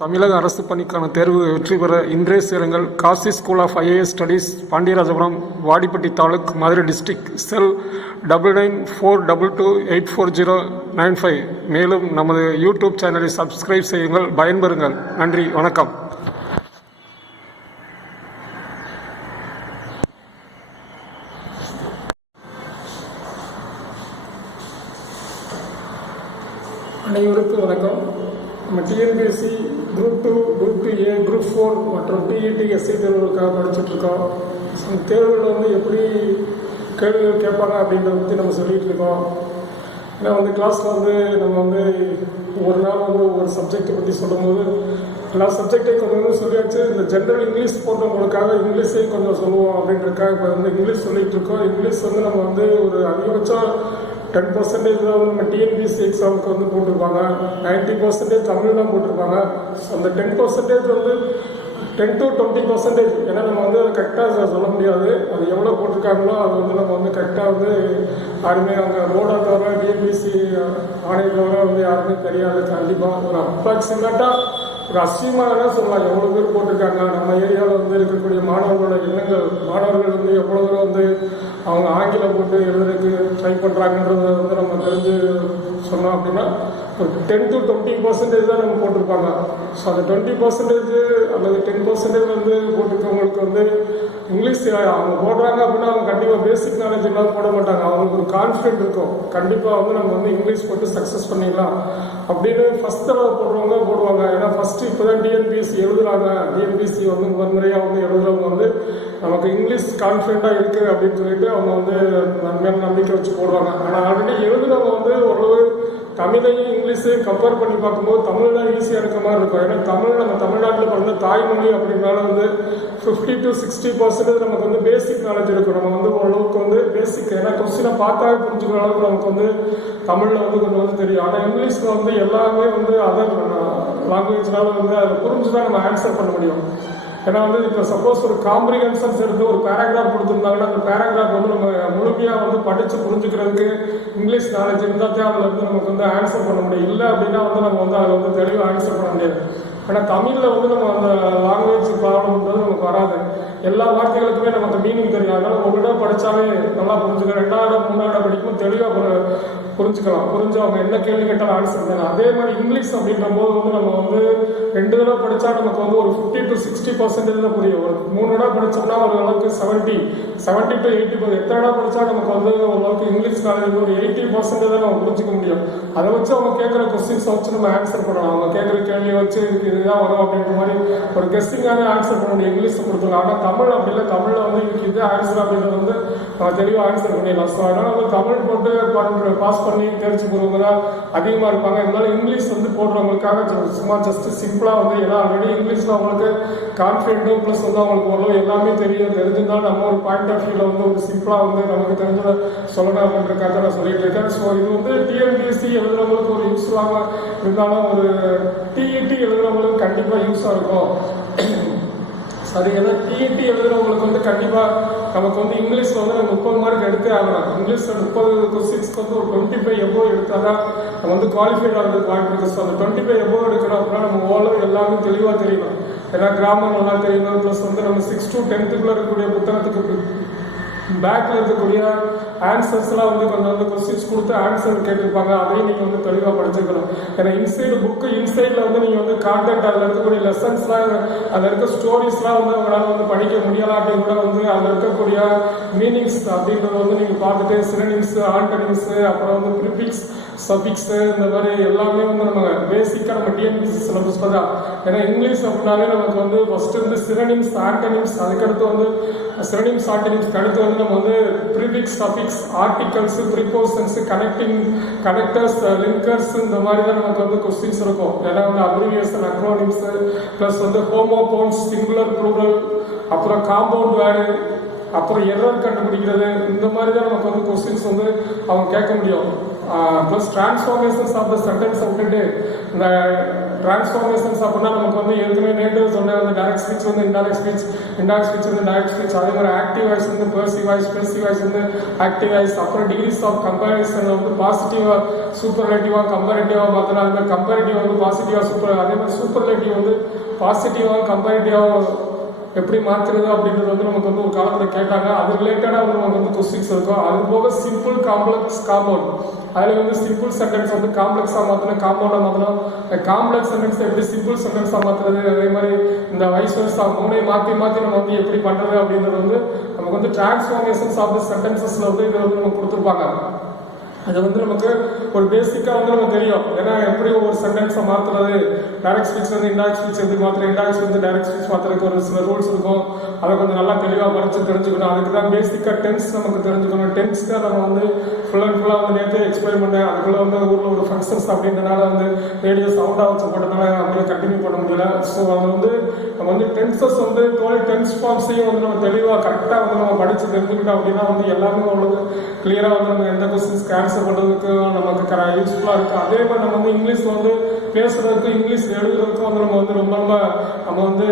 தமிழக அரசு பணிக்கான தேர்வு வெற்றி பெற இன்றைய சேருங்கள். Kasi school of IAS studies, Pandiarajapuram, Vadipatti taluk, Madurai district. Cell 9942284095. மேலும் நமது யூடியூப் சேனலை சப்ஸ்கிரைப் செய்யுங்கள். பயன்பெறுங்கள். நன்றி, வணக்கம். அனைவருக்கும் வணக்கம். நம்ம TNPSC group 2, group 2A, group 4 மற்றும் டிஇடி எஸ்ஐ தேர்வுகளுக்காக படிச்சுட்ருக்கோம். தேர்வுகளில் எப்படி கேள்விகள் கேட்பாங்க அப்படின்றத பற்றி நம்ம சொல்லிகிட்டு இருக்கோம். ஏன்னா கிளாஸில் நம்ம ஒரு நாள் ஒரு சப்ஜெக்டை பற்றி சொல்லும்போது எல்லா சப்ஜெக்டையும் கொஞ்சம் சொல்லியாச்சு. இந்த ஜென்ரல் இங்கிலீஷ் போன்றவங்களுக்காக இங்கிலீஷையும் கொஞ்சம் சொல்லுவோம் அப்படின்றதுக்காக இப்போ இங்கிலீஷ் சொல்லிகிட்டு இருக்கோம். இங்கிலீஷ் நம்ம ஒரு அதிகபட்சம் 10% தான் நம்ம டிஎன்பிஎஸ்சி எக்ஸாமுக்கு போட்டிருப்பாங்க. 90% தமிழ் தான் போட்டிருப்பாங்க. அந்த 10% 10 to 20%. ஏன்னா நம்ம அதை கரெக்டாக சொல்ல முடியாது. அது எவ்வளோ போட்டிருக்காங்களோ அது நம்ம கரெக்டாக யாருமே அங்கே ரோடை தவிர டிஎன்பிஎஸ்சி ஆணையை தவிர யாருமே தெரியாது. கண்டிப்பாக ஒரு அப்ராக்சிமேட்டாக ஒரு அசியமாக சொல்லலாம் எவ்வளோ பேர் போட்டிருக்காங்க. நம்ம ஏரியாவில் இருக்கக்கூடிய மாணவர்களோட எண்ணங்கள், மாணவர்கள் எவ்வளோ தூரம் அவங்க ஆங்கிலம் போட்டு எழுதுறதுக்கு ட்ரை பண்ணுறாங்கன்றத நம்ம தெரிஞ்சு சொன்னோம் அப்படின்னா ஒரு 10 to 20% தான் நம்ம போட்டிருப்பாங்க. ஸோ அந்த 20% அல்லது 10% போட்டிருக்கவங்களுக்கு இங்கிலீஷ் அவங்க போடுறாங்க அப்படின்னா அவங்க கண்டிப்பாக பேசிக் நாலேஜ் இல்லாமல் போட மாட்டாங்க. அவங்களுக்கு ஒரு கான்ஃபிடென்ட் இருக்கும். கண்டிப்பாக நம்ம இங்கிலீஷ் போட்டு சக்ஸஸ் பண்ணிடலாம் அப்படின்னு ஃபஸ்ட் தடவை போடுறவங்க போடுவாங்க. ஏன்னா ஃபஸ்ட்டு இப்போ தான் டிஎன்பிஎஸ்சி எழுதுறாங்க. டிஎன்பிஎஸ்சி முதன்முறையாக எழுதுறவங்க நமக்கு இங்கிலீஷ் கான்ஃபிடென்ட்டாக இருக்குது அப்படின்னு சொல்லிட்டு அவங்க நன்மையான நம்பிக்கை வச்சு போடுவாங்க. ஆனால் ஆல்ரெடி எழுதுறவங்க ஓரளவு தமிழையும் இங்கிலீஷையும் கம்பேர் பண்ணி பார்க்கும்போது தமிழ் தான் ஈஸியாக இருக்க மாதிரி இருக்கும். ஏன்னா தமிழ் நம்ம தமிழ்நாட்டில் பண்ண தாய்மொழி அப்படின்னால 50 to 60% நமக்கு பேசிக் நாலேஜ் இருக்கும். நம்ம ஓரளவுக்கு பேசிக், ஏன்னா கொஸ்டினை பார்த்தாவே புரிஞ்சுக்கிற அளவுக்கு நமக்கு தமிழில் கொஞ்சம் தெரியும். ஆனால் இங்கிலீஷில் எல்லாமே அதர் லாங்குவேஜ்னால அதை புரிஞ்சு தான் நம்ம ஆன்சர் பண்ண முடியும். ஏன்னா இப்போ சப்போஸ் ஒரு காம்ப்ரிஹென்ஷன்ஸ் எடுத்து ஒரு பேராகிராஃப் கொடுத்துருந்தாங்கன்னா அந்த பேராகிராஃப் நம்ம முழுமையாக படித்து புரிஞ்சுக்கிறதுக்கு இங்கிலீஷ் நாலேஜ் இருந்தால் தான் அதில் நமக்கு ஆன்சர் பண்ண முடியும். இல்லை அப்படின்னா நம்ம அதில் தெளிவாக ஆன்சர் பண்ண முடியாது. ஏன்னா தமிழில் நம்ம அந்த லாங்குவேஜ் ப்ராப்ளம்ன்றது நமக்கு வராது. எல்லா வார்த்தைகளுக்குமே நமக்கு மீனிங் தெரியும். அதனால் ஒரு இடம் படித்தாலே நல்லா புரிஞ்சுக்கலாம். 2ஆம் இடம் 3ஆம் இடம் படிக்கும்போது தெளிவாக புரிஞ்சுக்கலாம். புரிஞ்சு அவங்க என்ன கேள்வி கேட்டாலும் ஆன்சர் பண்ணலாம். அதே மாதிரி இங்கிலீஷ் அப்படின்ற போது நம்ம 2 தடவை படித்தா நமக்கு ஒரு 50 to 60% தான் புரியும். ஒரு 3 தடவை படித்தோம்னா ஒரு அளவுக்கு 70 to 80%. எத்தனை தடவை படித்தா நமக்கு ஓரளவுக்கு இங்கிலீஷ் நாலேஜ் ஒரு 80% தான் நம்ம புரிஞ்சுக்க முடியும். அதை வச்சு அவங்க கேட்குற கொஸ்டின்ஸை வச்சு நம்ம ஆன்சர் பண்ணலாம். அவங்க கேட்குற கேள்வியை வச்சு இதுதான் வரும் அப்படின்ற மாதிரி ஒரு கெஸ்டிங்காக ஆன்சர் பண்ண முடியும் இங்கிலீஷில் கொடுத்துருங்க. ஆனால் தமிழ் அப்படி இல்லை. தமிழில் இதுக்கு இது ஆன்சர் அப்படின்றது தெளிவாக ஆன்சர் பண்ணிடலாம். ஸோ அதனால் தமிழ் போட்டு பாஸ் பண்ணி தெரிஞ்சு போகிறவங்க தான் அதிகமாக இருப்பாங்க. இருந்தாலும் இங்கிலீஷ் போடுறவங்களுக்காக சும்மா ஜஸ்ட் சிம்பிளாக ஏன்னா ஆல்ரெடி இங்கிலீஷில் அவங்களுக்கு கான்ஃபிடென்ட்டும் ப்ளஸ் அவங்களுக்கு ஓரளவு எல்லாமே தெரிஞ்சிருந்தாலும் நம்ம ஒரு பாயிண்ட் ஆஃப் வியூவில் ஒரு சிம்பிளாக நமக்கு தெரிஞ்சதை சொல்லணும் அப்படின்றக்காக நான் சொல்லிட்டு இருக்கேன். ஸோ இது டிஎன்பிஎஸ்சி எழுதுறவங்களுக்கு ஒரு யூஸ்ஃபுல்லாக இருந்தாலும் ஒரு டிஇடி எழுதுறவங்களுக்கு கண்டிப்பாக யூஸாக இருக்கும். சரி, ஏன்னா டிஇடி எழுதுறவங்களுக்கு கண்டிப்பாக நமக்கு இங்கிலீஷில் நம்ம 30 மார்க் எடுத்தே ஆகலாம். இங்கிலீஷில் 30 கொஸ்டின்ஸ்க்கு ஒரு 25 எபோவ் எடுத்தால் தான் நம்ம குவாலிஃபைட் ஆகிறதுக்கு வாய்ப்பு இருக்குது. ஸோ அந்த 25 எபோவ் எடுக்கிறோம் அப்படின்னா நம்ம ஓரளவு எல்லாமே தெளிவாக தெரியணும். ஏன்னா கிராமர் நல்லா தெரியணும். ப்ளஸ் நம்ம 6 to 10th இருக்கக்கூடிய புத்தகத்துக்கு பேக்கில் இருக்கக்கூடிய ஆன்சர்ஸ்லாம் கொஞ்சம் கொஸ்டின்ஸ் கொடுத்து ஆன்சர் கேட்டிருப்பாங்க. அதையும் நீங்கள் தெளிவாக படிச்சுக்கணும். ஏன்னா இன்சைடு புக்கு இன்சைடில் நீங்கள் கான்டென்ட் அதில் இருக்கக்கூடிய லெசன்ஸ்லாம் அதில் இருக்க ஸ்டோரிஸ்லாம் அவங்களால படிக்க முடியலாட்டி கூட அதில் இருக்கக்கூடிய மீனிங்ஸ் அப்படின்றத நீங்கள் பார்த்துட்டு சினோனிம்ஸ், ஆன்டோனிம்ஸ், அப்புறம் ப்ரிஃபிக்ஸ், சஃபிக்ஸு, இந்த மாதிரி எல்லாமே நம்ம பேசிக்காக நம்ம டிஎன்பிஎஸ்சி சிலபஸ் தான். ஏன்னா இங்கிலீஷ் அப்படின்னாலே நமக்கு ஃபஸ்ட்டு சினோனிம்ஸ், ஆன்டோனிம்ஸ், அதுக்கடுத்து சினோனிம்ஸ், ஆன்டோனிம்ஸ்க்கு அடுத்து நம்ம prefix, suffix, articles, prepositions, connectors, linkers, இந்த மாதிரி தான் நமக்கு கொஸ்டின்ஸ் இருக்கும். ஏன்னா abbreviation, acronyms, plus homophones, singular, plural, அப்புறம் காம்பவுண்ட் வேர்டு, அப்புறம் எரர் கண்டுபிடிக்கிறது, இந்த மாதிரி தான் நமக்கு கொஸ்டின்ஸ் அவங்க கேட்க முடியும். Plus transformations of the sentence விட்டுட்டு இந்த டிரான்ஸ்ஃபார்மேஷன்ஸ் அப்படின்னா நமக்கு வந்து ஏற்கனவே நேட்டிவ் சொன்ன அந்த டைரக்ட் ஸ்பீச் வந்து இன்டைரக்ட் ஸ்பீச், இன்டைரக்ட் ஸ்பீச் வந்து டைரக்ட் ஸ்பீச், அதே மாதிரி ஆக்டிவ் வாய்ஸ் வந்து பெர்சிவ் வாய்ஸ் வந்து ஆக்டிவ் வாய்ஸ். அப்புறம் டிகிரிஸ் ஆஃப் கம்பேரிசன் வந்து பாசிட்டிவா சூப்பர்லேட்டிவா கம்பேரிட்டிவா பார்த்தோன்னா அது மாதிரி கம்பேரிட்டிவ் வந்து பாசிட்டிவா சூப்பர், அதே மாதிரி சூப்பர்லேட்டிவ் வந்து பாசிட்டிவா கம்பேரிட்டிவா எப்படி மாற்றுறது அப்படின்றது வந்து நமக்கு வந்து ஒரு காலத்தில் கேட்டாங்க. அது ரிலேட்டடாக வந்து நமக்கு வந்து கொஸ்டின்ஸ் இருக்கும். அது போக சிம்பிள் காம்ப்ளெக்ஸ் காம்பவுண்ட், அதில் வந்து சிம்பிள் சென்டென்ஸ் வந்து காம்ப்ளெக்ஸாக மாற்றணும், காம்பவுண்டாக மாற்றணும். காம்ப்ளெக்ஸ் சென்டென்ஸ் எப்படி சிம்பிள் சென்டென்ஸாக மாற்றுறது, அதே மாதிரி இந்த வைஸ்வர்ஸா மூணை மாற்றி நம்ம வந்து எப்படி பண்ணுறது அப்படின்றது வந்து நமக்கு வந்து டிரான்ஸ்ஃபார்மேஷன்ஸ் ஆஃப் த சென்டென்சஸில் வந்து இதை வந்து நமக்கு கொடுத்துருப்பாங்க. அது வந்து நமக்கு ஒரு பேசிக்காக வந்து நமக்கு தெரியும். ஏன்னா எப்படி ஒரு சென்டென்ஸை மாற்றுறது, டைரக்ட் ஸ்பீச் வந்து இன்டைரக்ட் ஸ்பீச் எப்படி மாற்றுறது, இன்டைரக்ட் ஸ்பீச் வந்து டைரக்ட் ஸ்பீச் மாற்றுறதுக்கு ஒரு சில ரூல்ஸ் இருக்கும். அதை கொஞ்சம் நல்லா தெளிவாக படித்து தெரிஞ்சுக்கணும். அதுக்கு தான் பேசிக்காக டென்ஸ் நமக்கு தெரிஞ்சுக்கணும். டென்ஸ் தான் நம்ம வந்து ஃபுல் அண்ட் ஃபுல்லாக வந்து நேற்று எக்ஸ்பிளைன் பண்ணேன். அதுக்குள்ளே வந்து ஊரில் ஒரு ஃபங்க்ஷன்ஸ் அப்படின்றனால வந்து ரேடியோ சவுண்டாக வச்சு போட்டதுனால அப்படியே கண்டினியூ பண்ண முடியல. ஸோ அது வந்து நம்ம வந்து டென்சஸ் வந்து 12 டென்ஸ் ஃபார்ம்ஸையும் வந்து நம்ம தெளிவாக கரெக்டாக வந்து நம்ம படித்து தெரிஞ்சுக்கிட்டோம் அப்படின்னா வந்து எல்லாமே அவ்வளவு கிளியராக வந்து நம்ம எந்த கொஸ்டின்ஸ்க்கு ஆன்சர் பண்ணுறதுக்கு நமக்கு யூஸ்ஃபுல்லாக இருக்குது. அதே மாதிரி நம்ம வந்து இங்கிலீஷ் வந்து பேசுறதுக்கு, இங்கிலீஷ் எழுதுறதுக்கும் வந்து நம்ம வந்து ரொம்ப நம்ம வந்து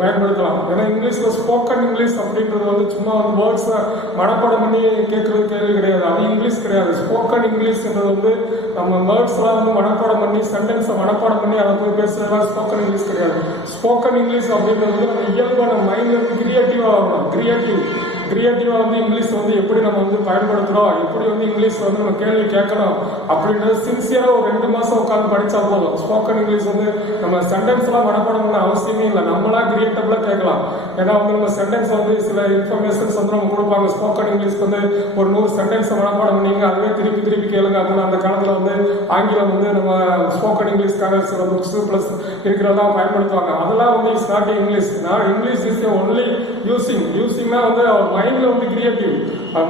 பயன்படுத்தலாம். ஏன்னா இங்கிலீஷில் ஸ்போக்கன் இங்கிலீஷ் அப்படின்றது வந்து சும்மா வந்து வேர்ட்ஸை மனப்பாடம் பண்ணி கேட்கறது கேள்வி கிடையாது. அது இங்கிலீஷ் கிடையாது. ஸ்போக்கன் இங்கிலீஷ்ன்றது வந்து நம்ம வேர்ட்ஸ்லாம் வந்து மனப்பாடம் பண்ணி சென்டென்ஸை மனப்பாடம் பண்ணி அதை போய் பேசுறதுலாம் ஸ்போக்கன் இங்கிலீஷ் கிடையாது. ஸ்போக்கன் இங்கிலீஷ் அப்படின்றது வந்து நம்ம இயல்பாக நம்ம மைண்ட்ல இருந்து கிரியேட்டிவாக ஆகணும். கிரியேட்டிவாக வந்து இங்கிலீஷ் வந்து எப்படி நம்ம வந்து பயன்படுத்துகிறோம், எப்படி வந்து இங்கிலீஷ் வந்து நம்ம கேள்வி கேட்கணும் அப்படின்றது சின்சியராக ஒரு 2 மாதம் உட்காந்து படித்தா போதும். ஸ்போக்கன் இங்கிலீஷ் வந்து நம்ம சென்டென்ஸ்லாம் மனப்பாடம் பண்ண அவசியமே இல்லை. நம்மளா கிரியேட்டிவ்லாம் கேட்கலாம். ஏன்னா வந்து நம்ம சென்டென்ஸ் வந்து சில இன்ஃபர்மேஷன்ஸ் வந்து நம்ம கொடுப்பாங்க. ஸ்போக்கன் இங்கிலீஷ் வந்து ஒரு 100 சென்டென்ஸை மனப்பாடம் பண்ணிங்க, அதுவே திருப்பி கேளுங்க அப்படின்னு அந்த காலத்தில் வந்து ஆங்கிலம் வந்து நம்ம ஸ்போக்கன் இங்கிலீஷ்க்காக சில புக்ஸ் ப்ளஸ் இருக்கிறதெல்லாம் பயன்படுத்துவாங்க. அதெல்லாம் வந்து it's not English. English is only யூசிங்னா வந்து அவர் மைண்ட்ல வந்து creative,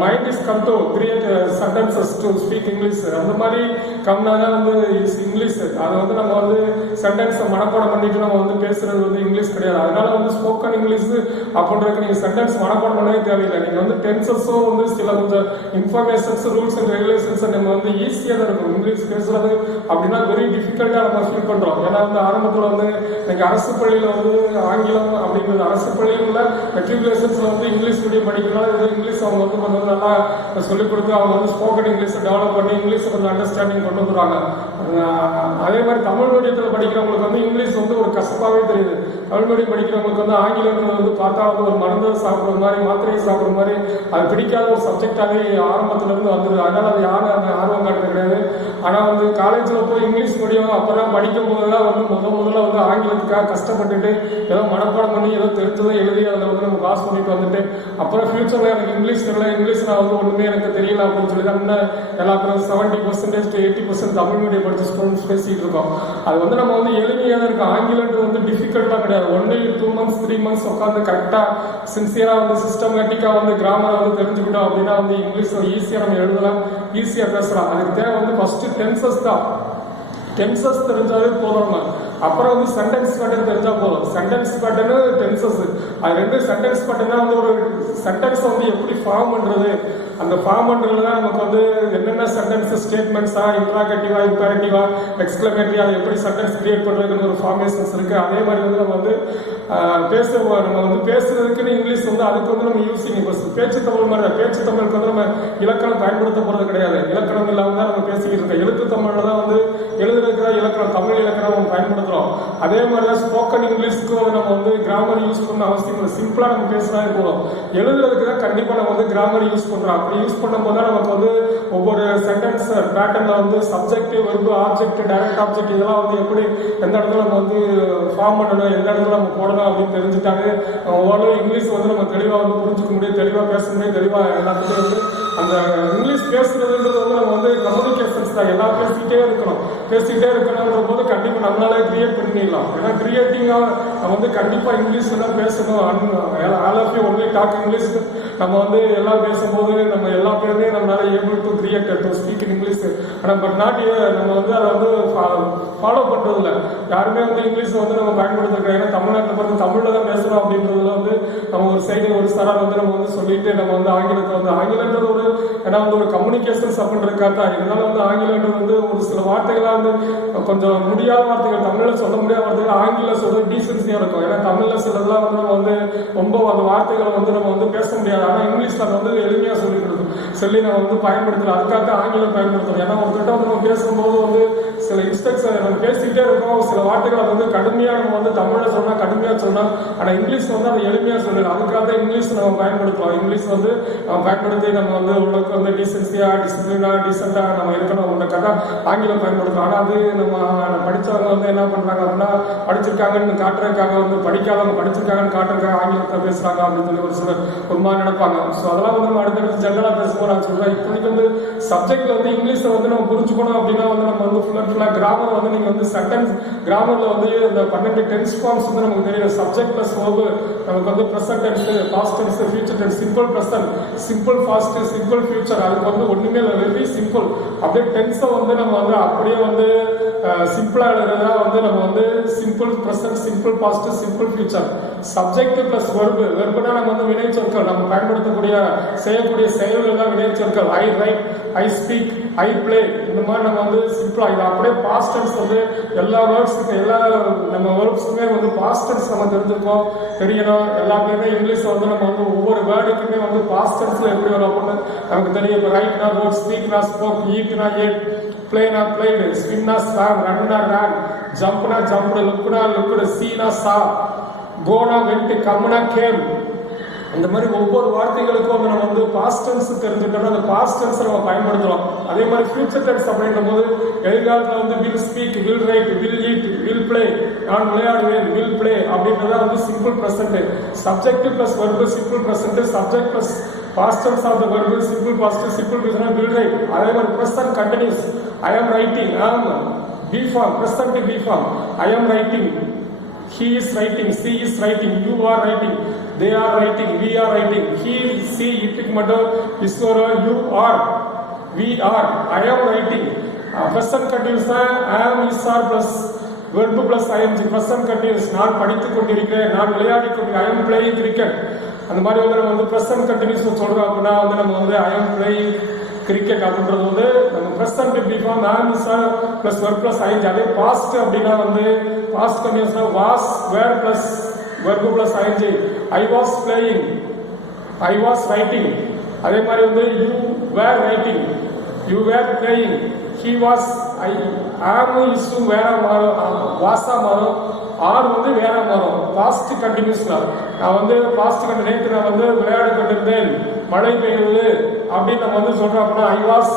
mind is come to create sentences to speak English. அந்த மாதிரி கம்னாதான் வந்து இட்ஸ் இங்கிலீஷ். அது வந்து நம்ம வந்து சென்டென்ஸை மனப்பாடம் பண்ணிட்டு நம்ம வந்து பேசுறது வந்து இங்கிலீஷ் கிடையாது. அதனால வந்து ஸ்போக்கன் இங்கிலீஷ் அப்படின்றதுக்கு நீங்க சென்டென்ஸ் மனப்பாடம் பண்ணவே தேவையில்லை. நீங்க வந்து டென்சஸும் வந்து சில கொஞ்சம் இன்ஃபர்மேஷன்ஸ் ரூல்ஸ் அண்ட் ரெகுலேஷன்ஸ் நம்ம வந்து ஈஸியாக தான் இருக்கும். இங்கிலீஷ் பேசுறது அப்படின்னா வெரி டிஃபிகல்ட்டா நம்ம ஃபீல் பண்றோம். ஏன்னா வந்து ஆரம்பத்தில் வந்து இன்னைக்கு அரசு பள்ளியில வந்து ஆங்கிலம் அப்படின்றது, அரசு பள்ளியில் உள்ள மெட்ரிகுலேஷன்ஸ்ல வந்து இங்கிலீஷ் மீடியம் படிக்கிறனால இங்கிலீஷ் அவங்க வந்து கொஞ்சம் நல்லா சொல்லிக் கொடுத்து அவங்க வந்து ஸ்போக்கன் இங்கிலீஷை டெவலப் பண்ணி இங்கிலீஷை கொஞ்சம் அண்டர்ஸ்டாண்டிங் கொண்டு வந்துடுவாங்க. அதே மாதிரி தமிழ் மீடியத்தில் படிக்கிறவங்களுக்கு வந்து இங்கிலீஷ் வந்து ஒரு கசப்பாகவே தெரியுது. தமிழ் மீடியம் படிக்கிறவங்களுக்கு வந்து ஆங்கிலம் வந்து பார்த்தா வந்து ஒரு மருந்து சாப்பிட்ற மாதிரி, மாத்திரையை சாப்பிட்ற மாதிரி, அது பிடிக்காத ஒரு சப்ஜெக்டாகவே ஆரம்பத்துல இருந்து வந்துடுது. அதனால அது யாரும் அந்த ஆர்வம் காட்டுறது கிடையாது. ஆனால் வந்து காலேஜில் போய் இங்கிலீஷ் மீடியம் அப்போல்லாம் படிக்கும் போதெல்லாம் வந்து முதல்ல வந்து ஆங்கிலத்துக்காக கஷ்டப்பட்டுட்டு ஏதோ மனப்பாடம் பண்ணி ஏதோ தெரிஞ்சதை எழுதி அதில் வந்து நம்ம பாஸ் பண்ணிட்டு வந்துட்டு அப்புறம் ஃபியூச்சரில் எனக்கு இங்கிலீஷ் தெரியல, இங்கிலீஷ் நான் வந்து ஒன்றுமே எனக்கு தெரியல அப்படின்னு சொல்லி தான் இன்னும் எல்லாருக்கும் 70% to 80% தமிழ் மீடியம் படிச்ச ஸ்டூடெண்ட்ஸ் பேசிட்டு இருக்கோம். அது வந்து நம்ம வந்து எளிமையாக தான் இருக்கும். ஆங்கிலம் வந்து டிஃபிகல்ட்டாக கிடையாது. ஒன்லி 2 months 3 months உட்காந்து கரெக்டாக சின்சியராக வந்து சிஸ்டமேட்டிக்காக வந்து கிராமரை வந்து தெரிஞ்சுக்கிட்டோம் அப்படின்னா வந்து இங்கிலீஷ் ஈஸியாக நம்ம எழுதலாம், ஈஸியாக பேசலாம். அதுக்கு தேவை வந்து ஃபர்ஸ்ட் டென்சஸ் தான். டென்சஸ் தெரிஞ்சாலே போதும். அப்புறம் வந்து சென்டென்ஸ் பேட்டர்ன் தெரிஞ்சா போதும். சென்டென்ஸ் பேட்டர்னு டென்சஸ், அது 2 சென்டென்ஸ் பேட்டர்னா வந்து ஒரு சென்டென்ஸ் வந்து எப்படி ஃபார்ம் பண்றது, அந்த ஃபார்ம் பண்றதுல தான் நமக்கு வந்து என்னென்ன சென்டென்ஸ் ஸ்டேட்மெண்ட்ஸா, இன்ட்ராகேட்டிவா, இம்பேரேட்டிவா, எக்ஸ்க்ளமேட்டரி, அதை எப்படி சென்டென்ஸ் கிரியேட் பண்றதுன்னு ஒரு ஃபார்மேஷன்ஸ் இருக்கு. அதே மாதிரி வந்து நம்ம வந்து நம்ம வந்து பேசுறதுக்குன்னு இங்கிலீஷ் வந்து அதுக்கு வந்து நம்ம யூசிங் பேச்சு தமிழ் மாதிரி தான். பேச்சு தமிழுக்கு வந்து நம்ம இலக்கணம் பயன்படுத்த போறது கிடையாது. இலக்கணம் இல்லாமல் தான் நம்ம பேசிக்கிட்டு இருக்கோம். எழுத்து தமிழ்ல தான் வந்து எழுதுறதுக்கு இலக்கணம், தமிழ் இலக்கணம் நம்ம பயன்படுத்துறோம். அதே மாதிரி தான் ஸ்போக்கன் இங்கிலீஷ்க்கு வந்து நம்ம வந்து கிராமர் யூஸ் பண்ண அவசியம் இல்லை. சிம்பிளா நம்ம பேசினாலே போதும். எழுதுறதுக்கு தான் கண்டிப்பா நம்ம வந்து கிராமர் யூஸ் பண்றோம். அப்படி யூஸ் பண்ணும்போது தான் நமக்கு வந்து ஒவ்வொரு சென்டென்ஸ் பேட்டர்ன்ல வந்து subject, verb, object, direct object இதெல்லாம் வந்து எப்படி எந்த இடத்துல நம்ம வந்து ஃபார்ம் பண்ணணும், எந்த இடத்துல நம்ம போடணும் அப்படின்னு தெரிஞ்சுட்டாலே ஓரளவு இங்கிலீஷ் வந்து நம்ம தெளிவாக வந்து புரிஞ்சுக்க முடியும், தெளிவாக பேச முடியும், தெளிவாக எல்லாத்துலேயும் வந்து அந்த இங்கிலீஷ் பேசுறதுன்றது வந்து நம்ம வந்து கம்யூனிகேஷன்ஸ் தான். எல்லாம் பேசிக்கிட்டே இருக்கணும்ன்ற போது கண்டிப்பாக நம்மளால கிரியேட் பண்ணிடலாம். ஏன்னா கிரியேட்டிவாக நம்ம வந்து கண்டிப்பாக இங்கிலீஷ்ல தான் பேசணும். All of you only talk English நம்ம வந்து எல்லாம் பேசும்போது நம்ம எல்லா பேருமே நம்மளால able to create to speak in English. ஆனால் பட் நாட் நம்ம வந்து அதை வந்து ஃபாலோ பண்றது இல்லை. யாருமே வந்து இங்கிலீஷ் வந்து நம்ம பயன்படுத்துறோம். ஏன்னா தமிழ்நாட்டில் பார்த்து தமிழ்ல தான் பேசணும் அப்படின்றதுல வந்து நம்ம ஒரு சைடு ஒரு சாரார் வந்து நம்ம வந்து சொல்லிட்டு நம்ம வந்து ஆங்கிலத்தை வந்து ஆங்கிலன்றது ஒரு ஏன்னா வந்து ஒரு கம்யூனிகேஷன்ஸ் அப்படின்றதுக்காக தான். இருந்தாலும் வந்து ஆங்கிலன்றது வந்து ஒரு சில வார்த்தைகளாக வந்து கொஞ்சம் முடியாத வார்த்தைகள், தமிழில் சொல்ல முடியாத வார்த்தைகள் ஆங்கிலம் சொல்றது டீசன்சியாக இருக்கும். ஏன்னா தமிழில் சிலதெல்லாம் வந்து நம்ம வந்து ரொம்ப அந்த வார்த்தைகளை வந்து நம்ம வந்து பேச முடியாது. ஆனால் இங்கிலீஷில் அதை வந்து எளிமையாக சொல்லி நம்ம வந்து பயன்படுத்தலாம். அதுக்காக ஆங்கிலம் பயன்படுத்தணும். ஏன்னா ஒருத்தட்ட வந்து நம்ம பேசும்போது வந்து சில இன்ஸ்ட்ரக்ஷன் நம்ம பேசிக்கிட்டே இருக்கோம், சில வார்த்தைகளை வந்து கடுமையாக நம்ம வந்து தமிழில் சொன்னால் கடுமையாக சொன்னோம், ஆனால் இங்கிலீஷ் வந்து அதை எளிமையாக சொல்லலாம். அதுக்காக இங்கிலீஷ் நம்ம பயன்படுத்தலாம். இங்கிலீஷ் வந்து நம்ம பயன்படுத்தி நம்ம வந்து உங்களுக்கு வந்து டீசென்சியாக டிசிப்ளினாக டீசெண்டாக நம்ம இருக்கணும் அப்படின்றக்காக ஆங்கிலம் பயன்படுத்தலாம். ஆனால் அது நம்ம படித்தவங்க வந்து என்ன பண்ணுறாங்க அப்படின்னா படிச்சிருக்காங்கன்னு காட்டுறதுக்காக வந்து படிக்காதவங்க படிச்சிருக்காங்கன்னு காட்டுறதுக்காக ஆங்கிலத்தை பேசுகிறாங்க அப்படின்னு சொல்லி ஒரு சிலர் ஒரு மாதிரி நினைப்பாங்க. ஸோ அதெல்லாம் வந்து நம்ம அடுத்தடுத்து ஜென்ரலாக பேசும்போது நான் சொல்கிறேன், இப்போதைக்கு வந்து சப்ஜெக்ட்ல வந்து இங்கிலீஷை வந்து நம்ம புரிஞ்சுக்கணும் அப்படின்னா வந்து நம்ம வந்து ஃபுல்லாக கிராமர் வந்து நீங்கள் வந்து சென்டென்ஸ் கிராமரில் வந்து இந்த 12 டென்ஸ் ஃபார்ம்ஸ் வந்து நமக்கு தெரியும். சப்ஜெக்ட் ப்ளஸ் வேர்பு நமக்கு வந்து present tense, past tense, future tense, simple present, simple past, simple future. அதுக்கு வந்து ஒன்றுமே இல்லை, வெரி சிம்பிள். அப்படியே டென்ஸை வந்து நம்ம வந்து அப்படியே வந்து சிம்பிளாக எழுதுறதா வந்து நம்ம வந்து simple present, simple past, simple future. Subject plus verb, வெர்புனா நம்ம வந்து வினை சொற்கள், நம்ம பயன்படுத்தக்கூடிய செய்யக்கூடிய செயல்கள் தான் வினை சொற்கள். I write, I speak, I play, இந்த மாதிரி நம்ம வந்து சிம்பிளா இது அப்படியே பாஸ்ட் டென்ஸ் வந்து எல்லா வேர்ட்ஸுக்கு எல்லா நம்ம வேர்ட்ஸுக்குமே வந்து பாஸ்ட் டென்ஸ் நம்ம தெரிஞ்சிருக்கோம் தெரியணும். எல்லாத்துலேயுமே இங்கிலீஷ் வந்து நம்ம வந்து ஒவ்வொரு வேர்டுக்குமே வந்து பாஸ்ட் டென்ஸ்ல எப்படி வரும் அப்படின்னு நமக்கு தெரியும். இப்போ ரைட்னா ரோட், ஸ்பீக்னா ஸ்போக், ஈட்னா ஏட், பிளேனா பிளேடு, ஸ்விம்னா ஸ்வாம், ரன்னா ரன், ஜம்ப்னா ஜம்ப்டு, லுக்னா லுக்டு, சீனா சா, கோனா வெண்ட், கம்னா கேம். இந்த மாதிரி ஒவ்வொரு வார்த்தைகளுக்கும் வந்து நம்ம வந்து பாஸ்ட் டென்ஸ் தெரிஞ்சுக்கணும். அந்த பாஸ்ட் டென்ஸை நம்ம பயன்படுத்துறோம். அதே மாதிரி ஃபியூச்சர் டென்ஸ் அப்படின்ற போது எதிர்காலத்தில் வந்து will speak, will write, will eat, will play, நான் விளையாடுவேன், வில் பிளே அப்படின்றத வந்து simple present. Subject plus verb simple present, subject plus past tense of the verb simple past, simple present, will write. அதே மாதிரி present continuous. I am writing, be form, present be form. I am writing, he is writing, she is writing, you are writing, they are writing, we are writing, he, she, it, mother, isora, you are, we are, I am writing. Present continuous, I am, is, are plus verb plus ing. Present continuous, நான் படித்துக் கொண்டிருக்கிறேன், நான் விளையாடிக் கொண்டிருக்கிறேன், I am playing cricket. அந்த மாதிரி வந்து நம்ம வந்து ப்ரெசன்ட் கண்டினியூஸ் சொல்றோம் அப்படின்னா வந்து நம்ம வந்து ஐ எம் பிளேயிங் கிரிக்கெட் அப்படின்றது வந்து நம்ம present be form am is plus verb plus ING. அதே பாஸ்ட் அப்படின்னா வந்து பாஸ்ட் கண்டினியூஸ்னா was were plus verb plus ING. I was playing, I was writing. அதே மாதிரி வந்து you were writing, you were playing, he was. I am இஸ்ஸும் வேற மாறும், வாஸா மாறும், ஆர் வந்து வேற மாறும். பாஸ்ட் கண்டினியூஸ்ல நான் வந்து பாஸ்ட் நேற்று நான் வந்து விளையாடி கொண்டிருந்தேன், மழை பெய்யுது அப்படின்னு நம்ம வந்து சொல்றோம் அப்படின்னா ஐ வாஸ்,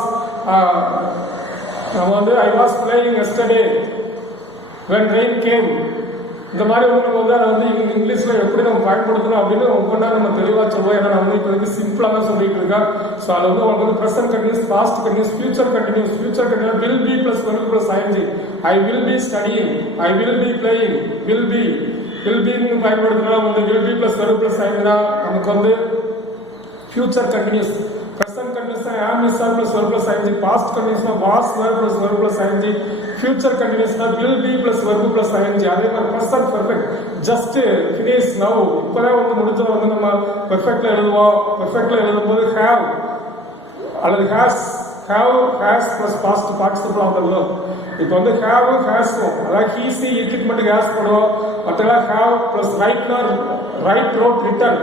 நம்ம வந்து ஐ was playing yesterday when rain came. இந்த மாதிரி வந்து நம்ம வந்து அதை வந்து இங்கிலீஷ்ல எப்படி நம்ம பயன்படுத்தணும் அப்படின்னு ஒவ்வொன்றா நம்ம தெளிவாக சொல்லுவோம். ஏன்னா நான் வந்து இப்போ வந்து சிம்பிளாக தான் சொல்லிட்டு இருக்கேன். ஸோ அதில் வந்து உங்களுக்கு வந்து present continuous, past continuous, future continuous. Future continuous will be plus verb plus ING. I will be studying, I will be playing, will be பயன்படுத்தினா வந்து will be plus verb plus ஐஎன்ஜினா நமக்கு வந்து future continuous. present continuous am is are plus verb plus ing. Past continuous was were plus verb plus ing. Future continuous will be plus verb plus ing. அதே மாதிரி present perfect just finish now. இப்போதான் வந்து முடிச்சதை வந்து நம்ம பெர்ஃபெக்ட்ல எழுதுவோம். பெர்ஃபெக்ட்ல எழுதும்போது have அல்லது has plus past participle of the verb. இப்போ வந்து have has அதாவது he see it மட்டும் has போடுவோம். மற்றெல்லாம் have plus write wrote written,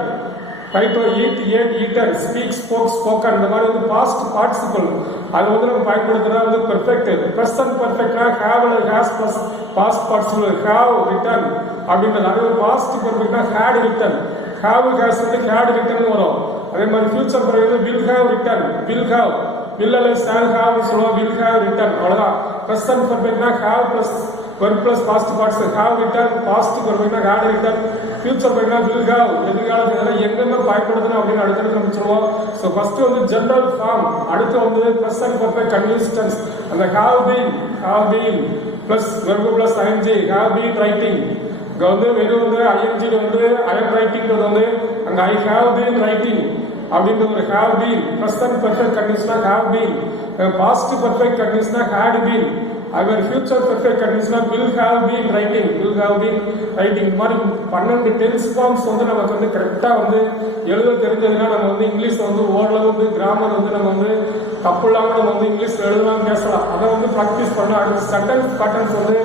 write, eat, ate, eater, speak, spoke, spoken. இந்த மாதிரி வந்து பாஸ்ட் பார்ட்டிசிபிள் அது வந்து நம்ம பயன்படுத்தினா வந்து பெர்ஃபெக்ட். ப்ரெசன்ட் பெர்ஃபெக்ட்னா ஹேவ் அல்லது has plus past participle have written அப்படின்றது. அதே பாஸ்ட் பெர்ஃபெக்ட்னா ஹேட் ரிட்டன், ஹேவ் ஹேஸ் வந்து ஹேட் ரிட்டன் வரும். அதே மாதிரி future perfect will have written, will have, will அல்லது ஷால் ஹேவ் சொல்லுவோம், வில் ஹேவ் ரிட்டன். அவ்வளோதான். ப்ரெசன்ட் பெர்ஃபெக்ட்னா have plus verb plus past parts, have written, past perfect had written, future perfect will have. எதிர்காலத்தில் எங்கெங்க பயன்படுத்தணும் அப்படின்னு அடுத்தடுத்து நம்ம சொல்லுவோம். ஸோ ஃபர்ஸ்ட் வந்து ஜெனரல் ஃபார்ம், அடுத்து வந்து ப்ரெசன்ட் பர்ஃபெக்ட் கண்டினியூஸ் டென்ஸ். அந்த have been plus verb plus ing, have been writing. இங்க வந்து வெறும் வந்து ing வந்து I am writing வந்து அங்க I have been writing அப்படின்ற ஒரு have been. ப்ரெசன்ட் பர்ஃபெக்ட் கண்டினியூஸ்னா have been, பாஸ்ட் பர்ஃபெக்ட் கண்டினியூஸ்னா had been, அவர் ஃபியூச்சர் பெர்ஃபெக்ட் கண்டிஷனாக வில் ஹேவ் பீன் ரைட்டிங் இந்த மாதிரி 12 டென்ஸ் ஃபார்ம்ஸ் வந்து நமக்கு வந்து கரெக்டாக வந்து எழுத தெரிஞ்சதுன்னா நம்ம வந்து இங்கிலீஷ் வந்து ஓரளவு வந்து கிராமர் வந்து நம்ம வந்து தப்பு இல்லாமல் நம்ம வந்து இங்கிலீஷில் எழுதலாம் பேசலாம். அதை வந்து ப்ராக்டிஸ் பண்ணலாம். அடுத்து சென்டென்ஸ் பேட்டர்ன்ஸ் வந்து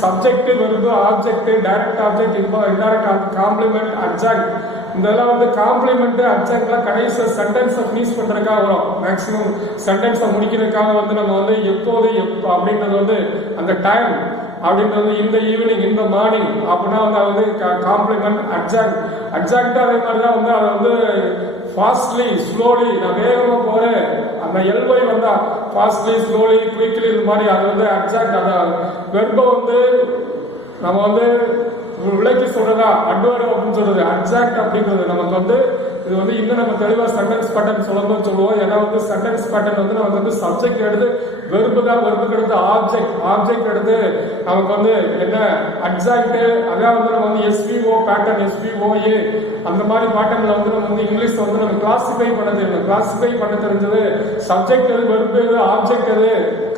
subject verb object direct object indirect complement adjunct இதெல்லாம் வந்து காம்ப்ளிமெண்ட் அட்ஜாக்ட்லாம் கடைசி சென்டென்ஸை ஃபினிஷ் பண்ணுறதுக்காக வரும். மேக்ஸிமம் சென்டென்ஸை முடிக்கிறதுக்காக வந்து நம்ம வந்து எப்போது அப்படின்றது வந்து அந்த டைம் அப்படின்றது இந்த ஈவினிங் இந்த மார்னிங் அப்படின்னா வந்து அது வந்து காம்ப்ளிமெண்ட் அட்ஜாக்ட் அதே மாதிரி தான் வந்து அதை வந்து ஃபாஸ்ட்லி ஸ்லோலி நான் வேகமாக போகிறேன் அந்த எல்வை வந்தா ஃபாஸ்ட்லி ஸ்லோலி குயிக்லி இது மாதிரி அது வந்து அட்ஜாக்ட் அந்த வெர்பை வந்து நம்ம வந்து விலைக்கு சொல்றதா அட்வர்டு அப்படின்னு சொல்றது அட்ஜாக்ட் அப்படின்றது நமக்கு வந்து இது வந்து இன்னும் நம்ம தெளிவாக சென்டென்ஸ் பேட்டர்ன் சொல்லுவோம். ஏன்னா வந்து சென்டென்ஸ் பேட்டர்ன் வந்து நமக்கு வந்து சப்ஜெக்ட் எடுத்து வெறுப்பு தான் வெறுப்புக்கு எடுத்து ஆப்ஜெக்ட் எடுத்து நமக்கு வந்து என்ன அட்ஜாக்ட் அதான் வந்து நம்ம வந்து எஸ்பிஓ பேட்டர்ன் எஸ்பிஓஏ அந்த மாதிரி பேட்டர்ன்ல வந்து நம்ம வந்து இங்கிலீஷ் வந்து நம்ம கிளாசிஃபை பண்ண தெரிஞ்சது சப்ஜெக்ட் எது வெறுப்பு எது ஆப்ஜெக்ட் எது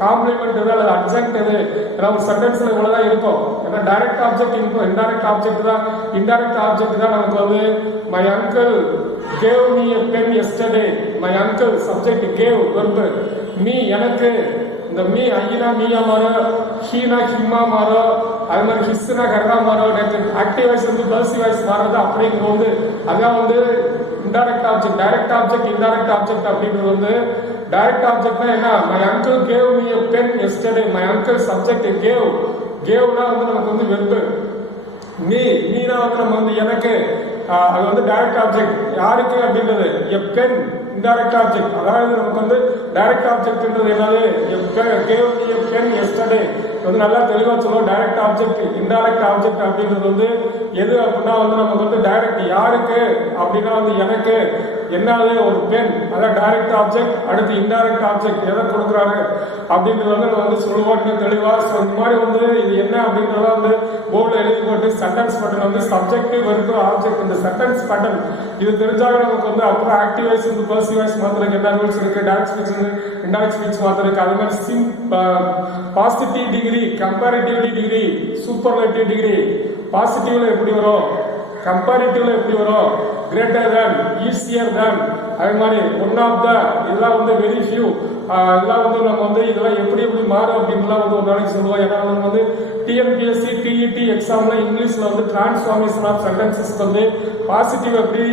காம்ப்ளிமெண்ட் எது அல்லது அட்ஜாக்ட் எது ஏன்னா ஒரு சென்டென்ஸ்ல இவ்வளவுதான் இருக்கும். ஏன்னா டைரக்ட் ஆப்ஜெக்ட் இன்டைரக்ட் ஆப்ஜெக்ட் தான் நமக்கு வந்து my uncle gave me a pen yesterday. My uncle subject gave verb me எனக்கு இந்த மீ ஐயா மீயா மாறோ ஹீனா ஹிம்மா மாறோ அது மாதிரி ஹிஸ்னா கர்ரா மாறோ ஆக்டிவ் வாய்ஸ் வந்து பர்சிவ் வாய்ஸ் மாறுறது அப்படிங்கிறது வந்து அதான் வந்து indirect object direct object indirect object அப்படின்றது வந்து டைரக்ட் ஆப்ஜெக்ட்னா என்ன my uncle gave me a pen yesterday. My uncle subject கேவ்னா வந்து நமக்கு வந்து வெர்பு மீனா வந்து நம்ம வந்து எனக்கு அது வந்து டைரக்ட் ஆப்ஜெக்ட் யாருக்கு அப்படின்றது பென் இன்டைரக்ட் ஆப்ஜெக்ட் அதாவது நமக்கு வந்து டைரக்ட் ஆப்ஜெக்ட்ன்றது என்னது பென் எஸ்டர்டே வந்து நல்லா தெளிவாக சொல்லுவோம். டைரக்ட் ஆப்ஜெக்ட் இன்டைரக்ட் ஆப்ஜெக்ட் அப்படின்றது வந்து எது அப்படின்னா வந்து நமக்கு வந்து டைரக்ட் யாருக்கு அப்படின்னா வந்து எனக்கு என்னது ஒரு பென் அதான் டைரக்ட் ஆப்ஜெக்ட். அடுத்து இன்டைரக்ட் ஆப்ஜெக்ட் எதை கொடுக்குறாரு அப்படின்றது வந்து நம்ம வந்து சொல்லுவோம் இன்னும் தெளிவாக. ஸோ இந்த மாதிரி வந்து இது என்ன அப்படின்றத வந்து போர்டில் எழுதி போட்டு சென்டென்ஸ் பேட்டர்ன் வந்து சப்ஜெக்டிவ் வெறுப்பு ஆப்ஜெக்ட் இந்த சென்டென்ஸ் பேட்டர்ன் இது தெரிஞ்சாக நமக்கு வந்து அப்புறம் ஆக்டிவ் வாய்ஸ் வந்து பர்சிவ் வாய்ஸ் மாத்திரக்கு என்ன ரூல்ஸ் இருக்கு டைரக்ட் ஸ்பீச் வந்து இன்டைரக்ட் ஸ்பீச் மாத்திரக்கு அது மாதிரி positive degree comparatively degree superlative degree பாசிட்டிவ்ல எப்படி வரும் கம்பேரிட்டிவ்ல எப்படி வரும் கிரேட்டர் தேன் ஈஸியர் தேன் அதே மாதிரி ஒன் ஆஃப் த இதெல்லாம் வந்து வெரி ஃபியூ இதெல்லாம் வந்து நம்ம வந்து இதெல்லாம் எப்படி மாறும் அப்படின்லாம் வந்து ஒரு நாளைக்கு சொல்லுவோம். ஏன்னா நம்ம வந்து டிஎன்பிஎஸ்சி டிஇடி எக்ஸாம்ல இங்கிலீஷ்ல வந்து டிரான்ஸ்ஃபார்மேஷன் ஆஃப் சென்டென்சஸ் வந்து பாசிட்டிவ் எப்படி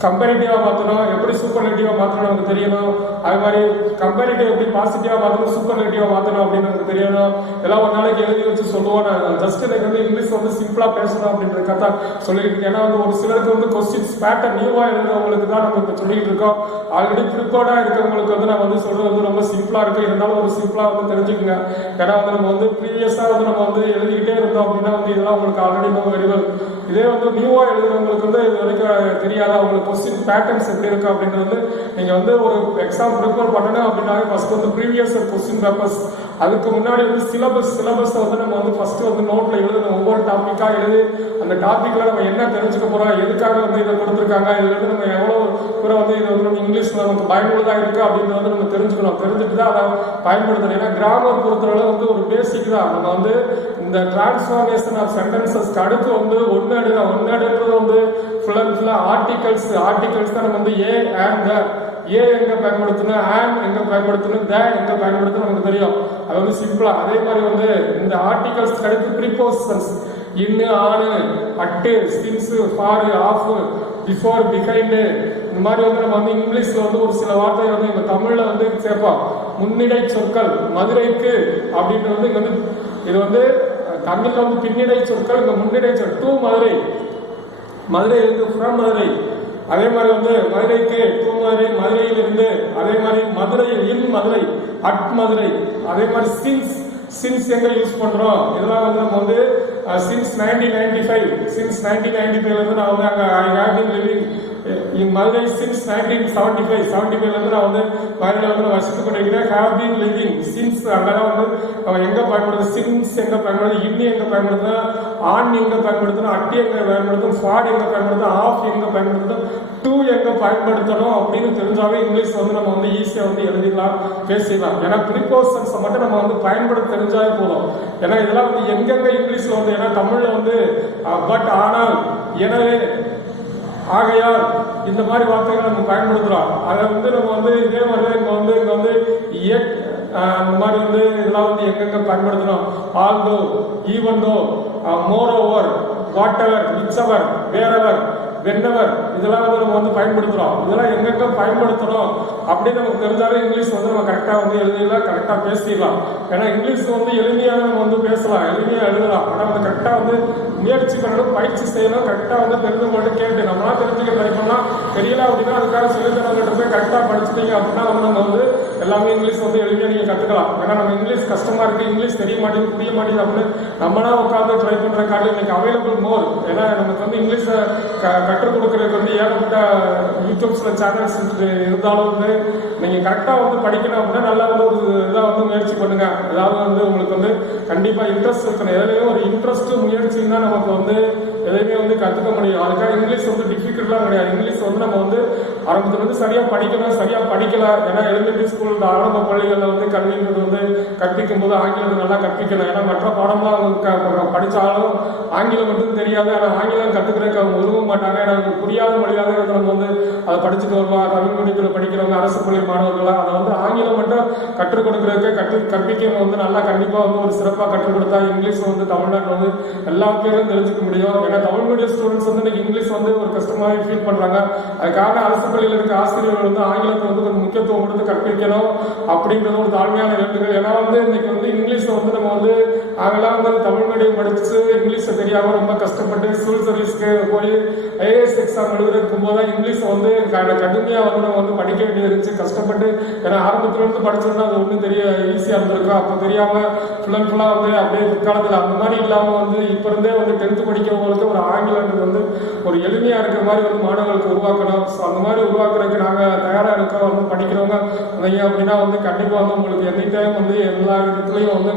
கம்பேரிட்டிவா மாற்றணும் எப்படி சூப்பர்லேட்டிவா மாற்றணும் நமக்கு தெரியணும். அது மாதிரி கம்பேரிட்டிவ் எப்படி பாசிட்டிவா மாற்றணும் சூப்பர்லேட்டிவா மாற்றணும் அப்படின்னு நமக்கு தெரியணும். எல்லாம் ஒரு நாளைக்கு எழுதி வச்சு சொல்லுவோம். நான் ஜஸ்ட் எனக்கு வந்து இங்கிலீஷ் வந்து சிம்பிளா பேசணும் அப்படின்ற கதை சொல்லிட்டு இருக்கேன். ஏன்னா வந்து ஒரு சிலருக்கு வந்து கொஸ்டின்ஸ் பேட்டர்ன் நியூவா எழுதுறவங்களுக்கு தான் நம்ம இப்போ சொல்லிட்டு இருக்கோம். ஆல்ரெடி ப்ரிப்பேர்டா இருக்கிறவங்களுக்கு வந்து நான் வந்து சொல்றது வந்து ரொம்ப சிம்பிளா இருக்கு. இருந்தாலும் ஒரு சிம்பிளா வந்து தெரிஞ்சுக்கோங்க. ஏன்னா வந்து நம்ம வந்து ப்ரீவியஸா வந்து நம்ம வந்து எழுதிக்கிட்டே இருந்தோம் அப்படின்னா வந்து இதெல்லாம் உங்களுக்கு ஆல்ரெடி நம்ம வெரிவல். இதே வந்து நியூவா எழுதுறவங்களுக்கு வந்து இது வரைக்கும் தெரியாத அவங்களுக்கு கொஸ்டின் பேட்டர்ன்ஸ் எப்படி இருக்கு அப்படின்றது வந்து நீங்க வந்து ஒரு எக்ஸாம் ப்ரிப்பேர் பண்ணணும் அப்படின்னாவே ஃபர்ஸ்ட் வந்து ப்ரீவியஸ் கொஸ்டின் பேப்பர்ஸ் அதுக்கு முன்னாடி வந்து சிலபஸ் வந்து நம்ம வந்து ஃபர்ஸ்ட் வந்து நோட்ல எழுதணும். ஒவ்வொரு டாபிக்கா எழுதி அந்த டாபிக்ல நம்ம என்ன தெரிஞ்சுக்க போறோம் எதுக்காக வந்து இதை கொடுத்துருக்காங்க இதுல இருந்து நம்ம எவ்வளவு தூரம் வந்து இது வந்து இங்கிலீஷ்ல நமக்கு பயனுள்ளதா இருக்கு அப்படின்றத வந்து நம்ம தெரிஞ்சுக்கணும். தெரிஞ்சுட்டு தான் அதை பயன்படுத்தணும். ஏன்னா கிராமர் பொறுத்தவரை வந்து ஒரு பேசிக் தான். நம்ம வந்து இந்த டிரான்ஸ்ஃபார்மேஷன் ஆஃப் சென்டென்சஸ்க்கு அடுத்து வந்து ஒன்னடுன்றது வந்து ஃபுல் அண்ட் ஃபுல்லா ஆர்டிகல்ஸ் தான் நம்ம வந்து ஏ அண்ட் த ஏ எங்க பயன்படுத்தணும் அண்ட் எங்க பயன்படுத்தணும் த எங்க பயன்படுத்தணும் நமக்கு தெரியும். அது வந்து சிம்பிளா. அதே மாதிரி வந்து இந்த ஆர்டிகல்ஸ் அடுத்து prepositions in on at since for of before behind இந்த மாதிரி வந்து நம்ம வந்து இங்கிலீஷ்ல வந்து ஒரு சில வார்த்தை வந்து இந்த தமிழ்ல வந்து சேர்ப்போம். முன்னிடை சொற்கள் மதுரைக்கு அப்படின்றது வந்து இங்க வந்து இது வந்து தமிழ்ல வந்து பின்னிடை சொற்கள் இந்த முன்னிடை சொல் டு மதுரை இருந்து ஃப்ரம் மதுரை. அதே மாதிரி வந்து மதுரைக்கு டு மதுரை மதுரையிலிருந்து அதே மாதிரி மதுரை இன் மதுரை அட் மதுரை. அதே மாதிரி சின்ஸ் எங்க யூஸ் பண்றோம் இதெல்லாம் வந்து நம்ம வந்து சின்ஸ் 1995 இருந்து நான் வந்து அங்க லிவிங் இன் மதுரை சின்ஸ் 1975 இருந்து நான் வந்து மதுரையில் வந்து வசித்து கொண்டிருக்கிறேன். ஹேவ் பீன் லிவிங் சின்ஸ் அங்கெல்லாம் வந்து நம்ம எங்க பயன்படுத்தும் சின்ஸ் எங்க பயன்படுத்தும் இன்னி எங்க பயன்படுத்தணும் ஆன் எங்க பயன்படுத்தணும் அட்டி எங்க பயன்படுத்தும் ஃபார் எங்க பயன்படுத்தும் ஆஃப் எங்க பயன்படுத்தணும், டு எங்கே பயன்படுத்தணும் அப்படின்னு தெரிஞ்சாவே இங்கிலீஷ் வந்து நம்ம வந்து ஈஸியாக வந்து எழுதிடலாம், பேசிடலாம். ஏன்னா ப்ரிபோசன்ஸை மட்டும் நம்ம வந்து பயன்படுத்த தெரிஞ்சாவே போதும். ஏன்னா இதெல்லாம் வந்து எங்கெங்க இங்கிலீஷில் வந்து, ஏன்னா தமிழில் வந்து பட், ஆனால், எனவே, ஆகையால் இந்த மாதிரி வார்த்தைகளை நம்ம பயன்படுத்துகிறோம். அதை வந்து நம்ம வந்து இதே மாதிரி இங்கே வந்து அந்த மாதிரி வந்து இதெல்லாம் வந்து எங்கெங்க பயன்படுத்தணும், although, even though, more over, what ever, which ever, wherever, whenever, இதெல்லாம் வந்து நம்ம வந்து பயன்படுத்துகிறோம். இதெல்லாம் எங்கெங்க பயன்படுத்தணும் அப்படின்னு நமக்கு தெரிஞ்சாலே இங்கிலீஷ் வந்து நம்ம கரெக்டாக வந்து எழுதிடலாம், கரெக்டாக பேசிடலாம். ஏன்னா இங்கிலீஷ் வந்து எளிமையாக நம்ம வந்து பேசலாம், எளிமையாக எழுதலாம். ஆனால் வந்து கரெக்டாக வந்து முயற்சி பண்ணணும், பயிற்சி செய்யணும், கரெக்டாக வந்து தெரிஞ்சு மட்டும் கேட்டு நம்மளா தெரிஞ்சுக்க ட்ரை பண்ணலாம். தெரியல அப்படின்னா அதுக்காக சொல்லித்தரவங்கள்ட்ட போய் கரெக்டாக படிச்சுட்டீங்க அப்படின்னா வந்து நம்ம வந்து எல்லாமே இங்கிலீஷ் வந்து எளிமையாக நீங்கள் கற்றுக்கலாம். ஏன்னா நம்ம இங்கிலீஷ் கஷ்டமாக இருக்குது, இங்கிலீஷ் தெரிய மாட்டேங்குது, புரிய மாட்டேங்குது அப்படின்னு நம்மளா உட்காந்து ட்ரை பண்ணுற காட்டில் இன்னைக்கு அவைலபிள் மோர். ஏன்னா நமக்கு வந்து இங்கிலீஷை கற்றுக் கொடுக்கறதுக்கு வந்து ஏகப்பட்ட யூடியூப்ஸ்ல சேனல்ஸ் இருந்தாலும் வந்து நீங்கள் கரெக்டாக வந்து படிக்கணும் அப்படின்னா நல்லா வந்து ஒரு இதாக வந்து முயற்சி பண்ணுங்க. அதாவது வந்து உங்களுக்கு வந்து கண்டிப்பாக இன்ட்ரெஸ்ட் இருக்கணும். எதுலையும் ஒரு இன்ட்ரெஸ்ட் முயற்சின்னா நமக்கு வந்து எதையுமே வந்து கற்றுக்க முடியும். அதுக்காக இங்கிலீஷ் வந்து டிஃபிகல்ட்லாம் கிடையாது. இங்கிலீஷ் வந்து நம்ம வந்து ஆரம்பத்தில் வந்து சரியாக படிக்கணும், சரியாக படிக்கல. ஏன்னா எலிமெண்ட்ரி ஸ்கூல், ஆரம்ப பள்ளிகளில் வந்து கல்வின்றது வந்து கற்பிக்கும் போது ஆங்கிலத்தை நல்லா கற்பிக்கணும். ஏன்னா மற்ற பாடம்லாம் அவங்க படித்தாலும் ஆங்கிலம் மட்டும் தெரியாது. ஆனால் ஆங்கிலம் கற்றுக்கிறதுக்கு அவங்க உதவ மாட்டாங்க. ஏன்னா புரியாத மொழியாக நம்ம வந்து அதை படிச்சுட்டு வருவோம். தமிழ் மீடியத்தில் படிக்கிறவங்க, அரசு பள்ளி மாணவர்களாக அதை வந்து ஆங்கிலம் மட்டும் கற்றுக் கொடுக்கறதுக்கு கற்பிக்கவங்க வந்து நல்லா கண்டிப்பாக வந்து ஒரு சிறப்பாக கற்றுக் கொடுத்தா இங்கிலீஷ் வந்து தமிழ்நாட்டில் வந்து எல்லா பேரும் தெரிஞ்சுக்க முடியும். ஏன்னா தமிழ் மீடியம் ஸ்டூடெண்ட்ஸ் வந்து இன்னைக்கு இங்கிலீஷ் வந்து ஒரு கஷ்டமாகவே ஃபீல் பண்ணுறாங்க. அதுக்காக அரசு பள்ளியில் இருக்க ஆசிரியர்கள் வந்து ஆங்கிலத்தை வந்து கொஞ்சம் முக்கியத்துவம் கொடுத்து கற்பிக்கணும் அப்படின்றது ஒரு தாழ்மையான வேண்டுகள். ஏன்னா வந்து இன்னைக்கு வந்து இங்கிலீஷை வந்து நம்ம வந்து நாங்களாம் வந்து தமிழ் மீடியம் படிச்சு இங்கிலீஷை தெரியாமல் ரொம்ப கஷ்டப்பட்டு சிவில் சர்வீஸ்க்கு போய் ஐஏஎஸ் எக்ஸாம் எழுதுறதுக்கும் போது தான் இங்கிலீஷை வந்து கடுமையாக வந்து நம்ம வந்து படிக்க வேண்டியது இருந்துச்சு, கஷ்டப்பட்டு. ஏன்னா ஆரம்பத்துலேருந்து படிச்சிருந்தா அது ஒன்றும் தெரிய ஈஸியாக இருந்திருக்கும். அப்போ தெரியாமல் ஃபுல்லாக வந்து அப்படியே பிற்காலத்தில் அந்த மாதிரி இல்லாமல் வந்து இப்போ இருந்தே வந்து 10th படிக்கிறவங்களுக்கு ஒரு ஆங்கிலத்துக்கு வந்து ஒரு எளிமையாக இருக்கிற மாதிரி வந்து மாணவர்களுக்கு உருவாக்கணும். ஸோ அந்த மாதிரி உருவாக்குறதுக்கு நாங்கள் தயாராக இருக்கோம். வந்து படிக்கிறவங்க அப்படின்னா வந்து கண்டிப்பாக வந்து உங்களுக்கு எனி டைம் வந்து எல்லா இடத்துலையும் வந்து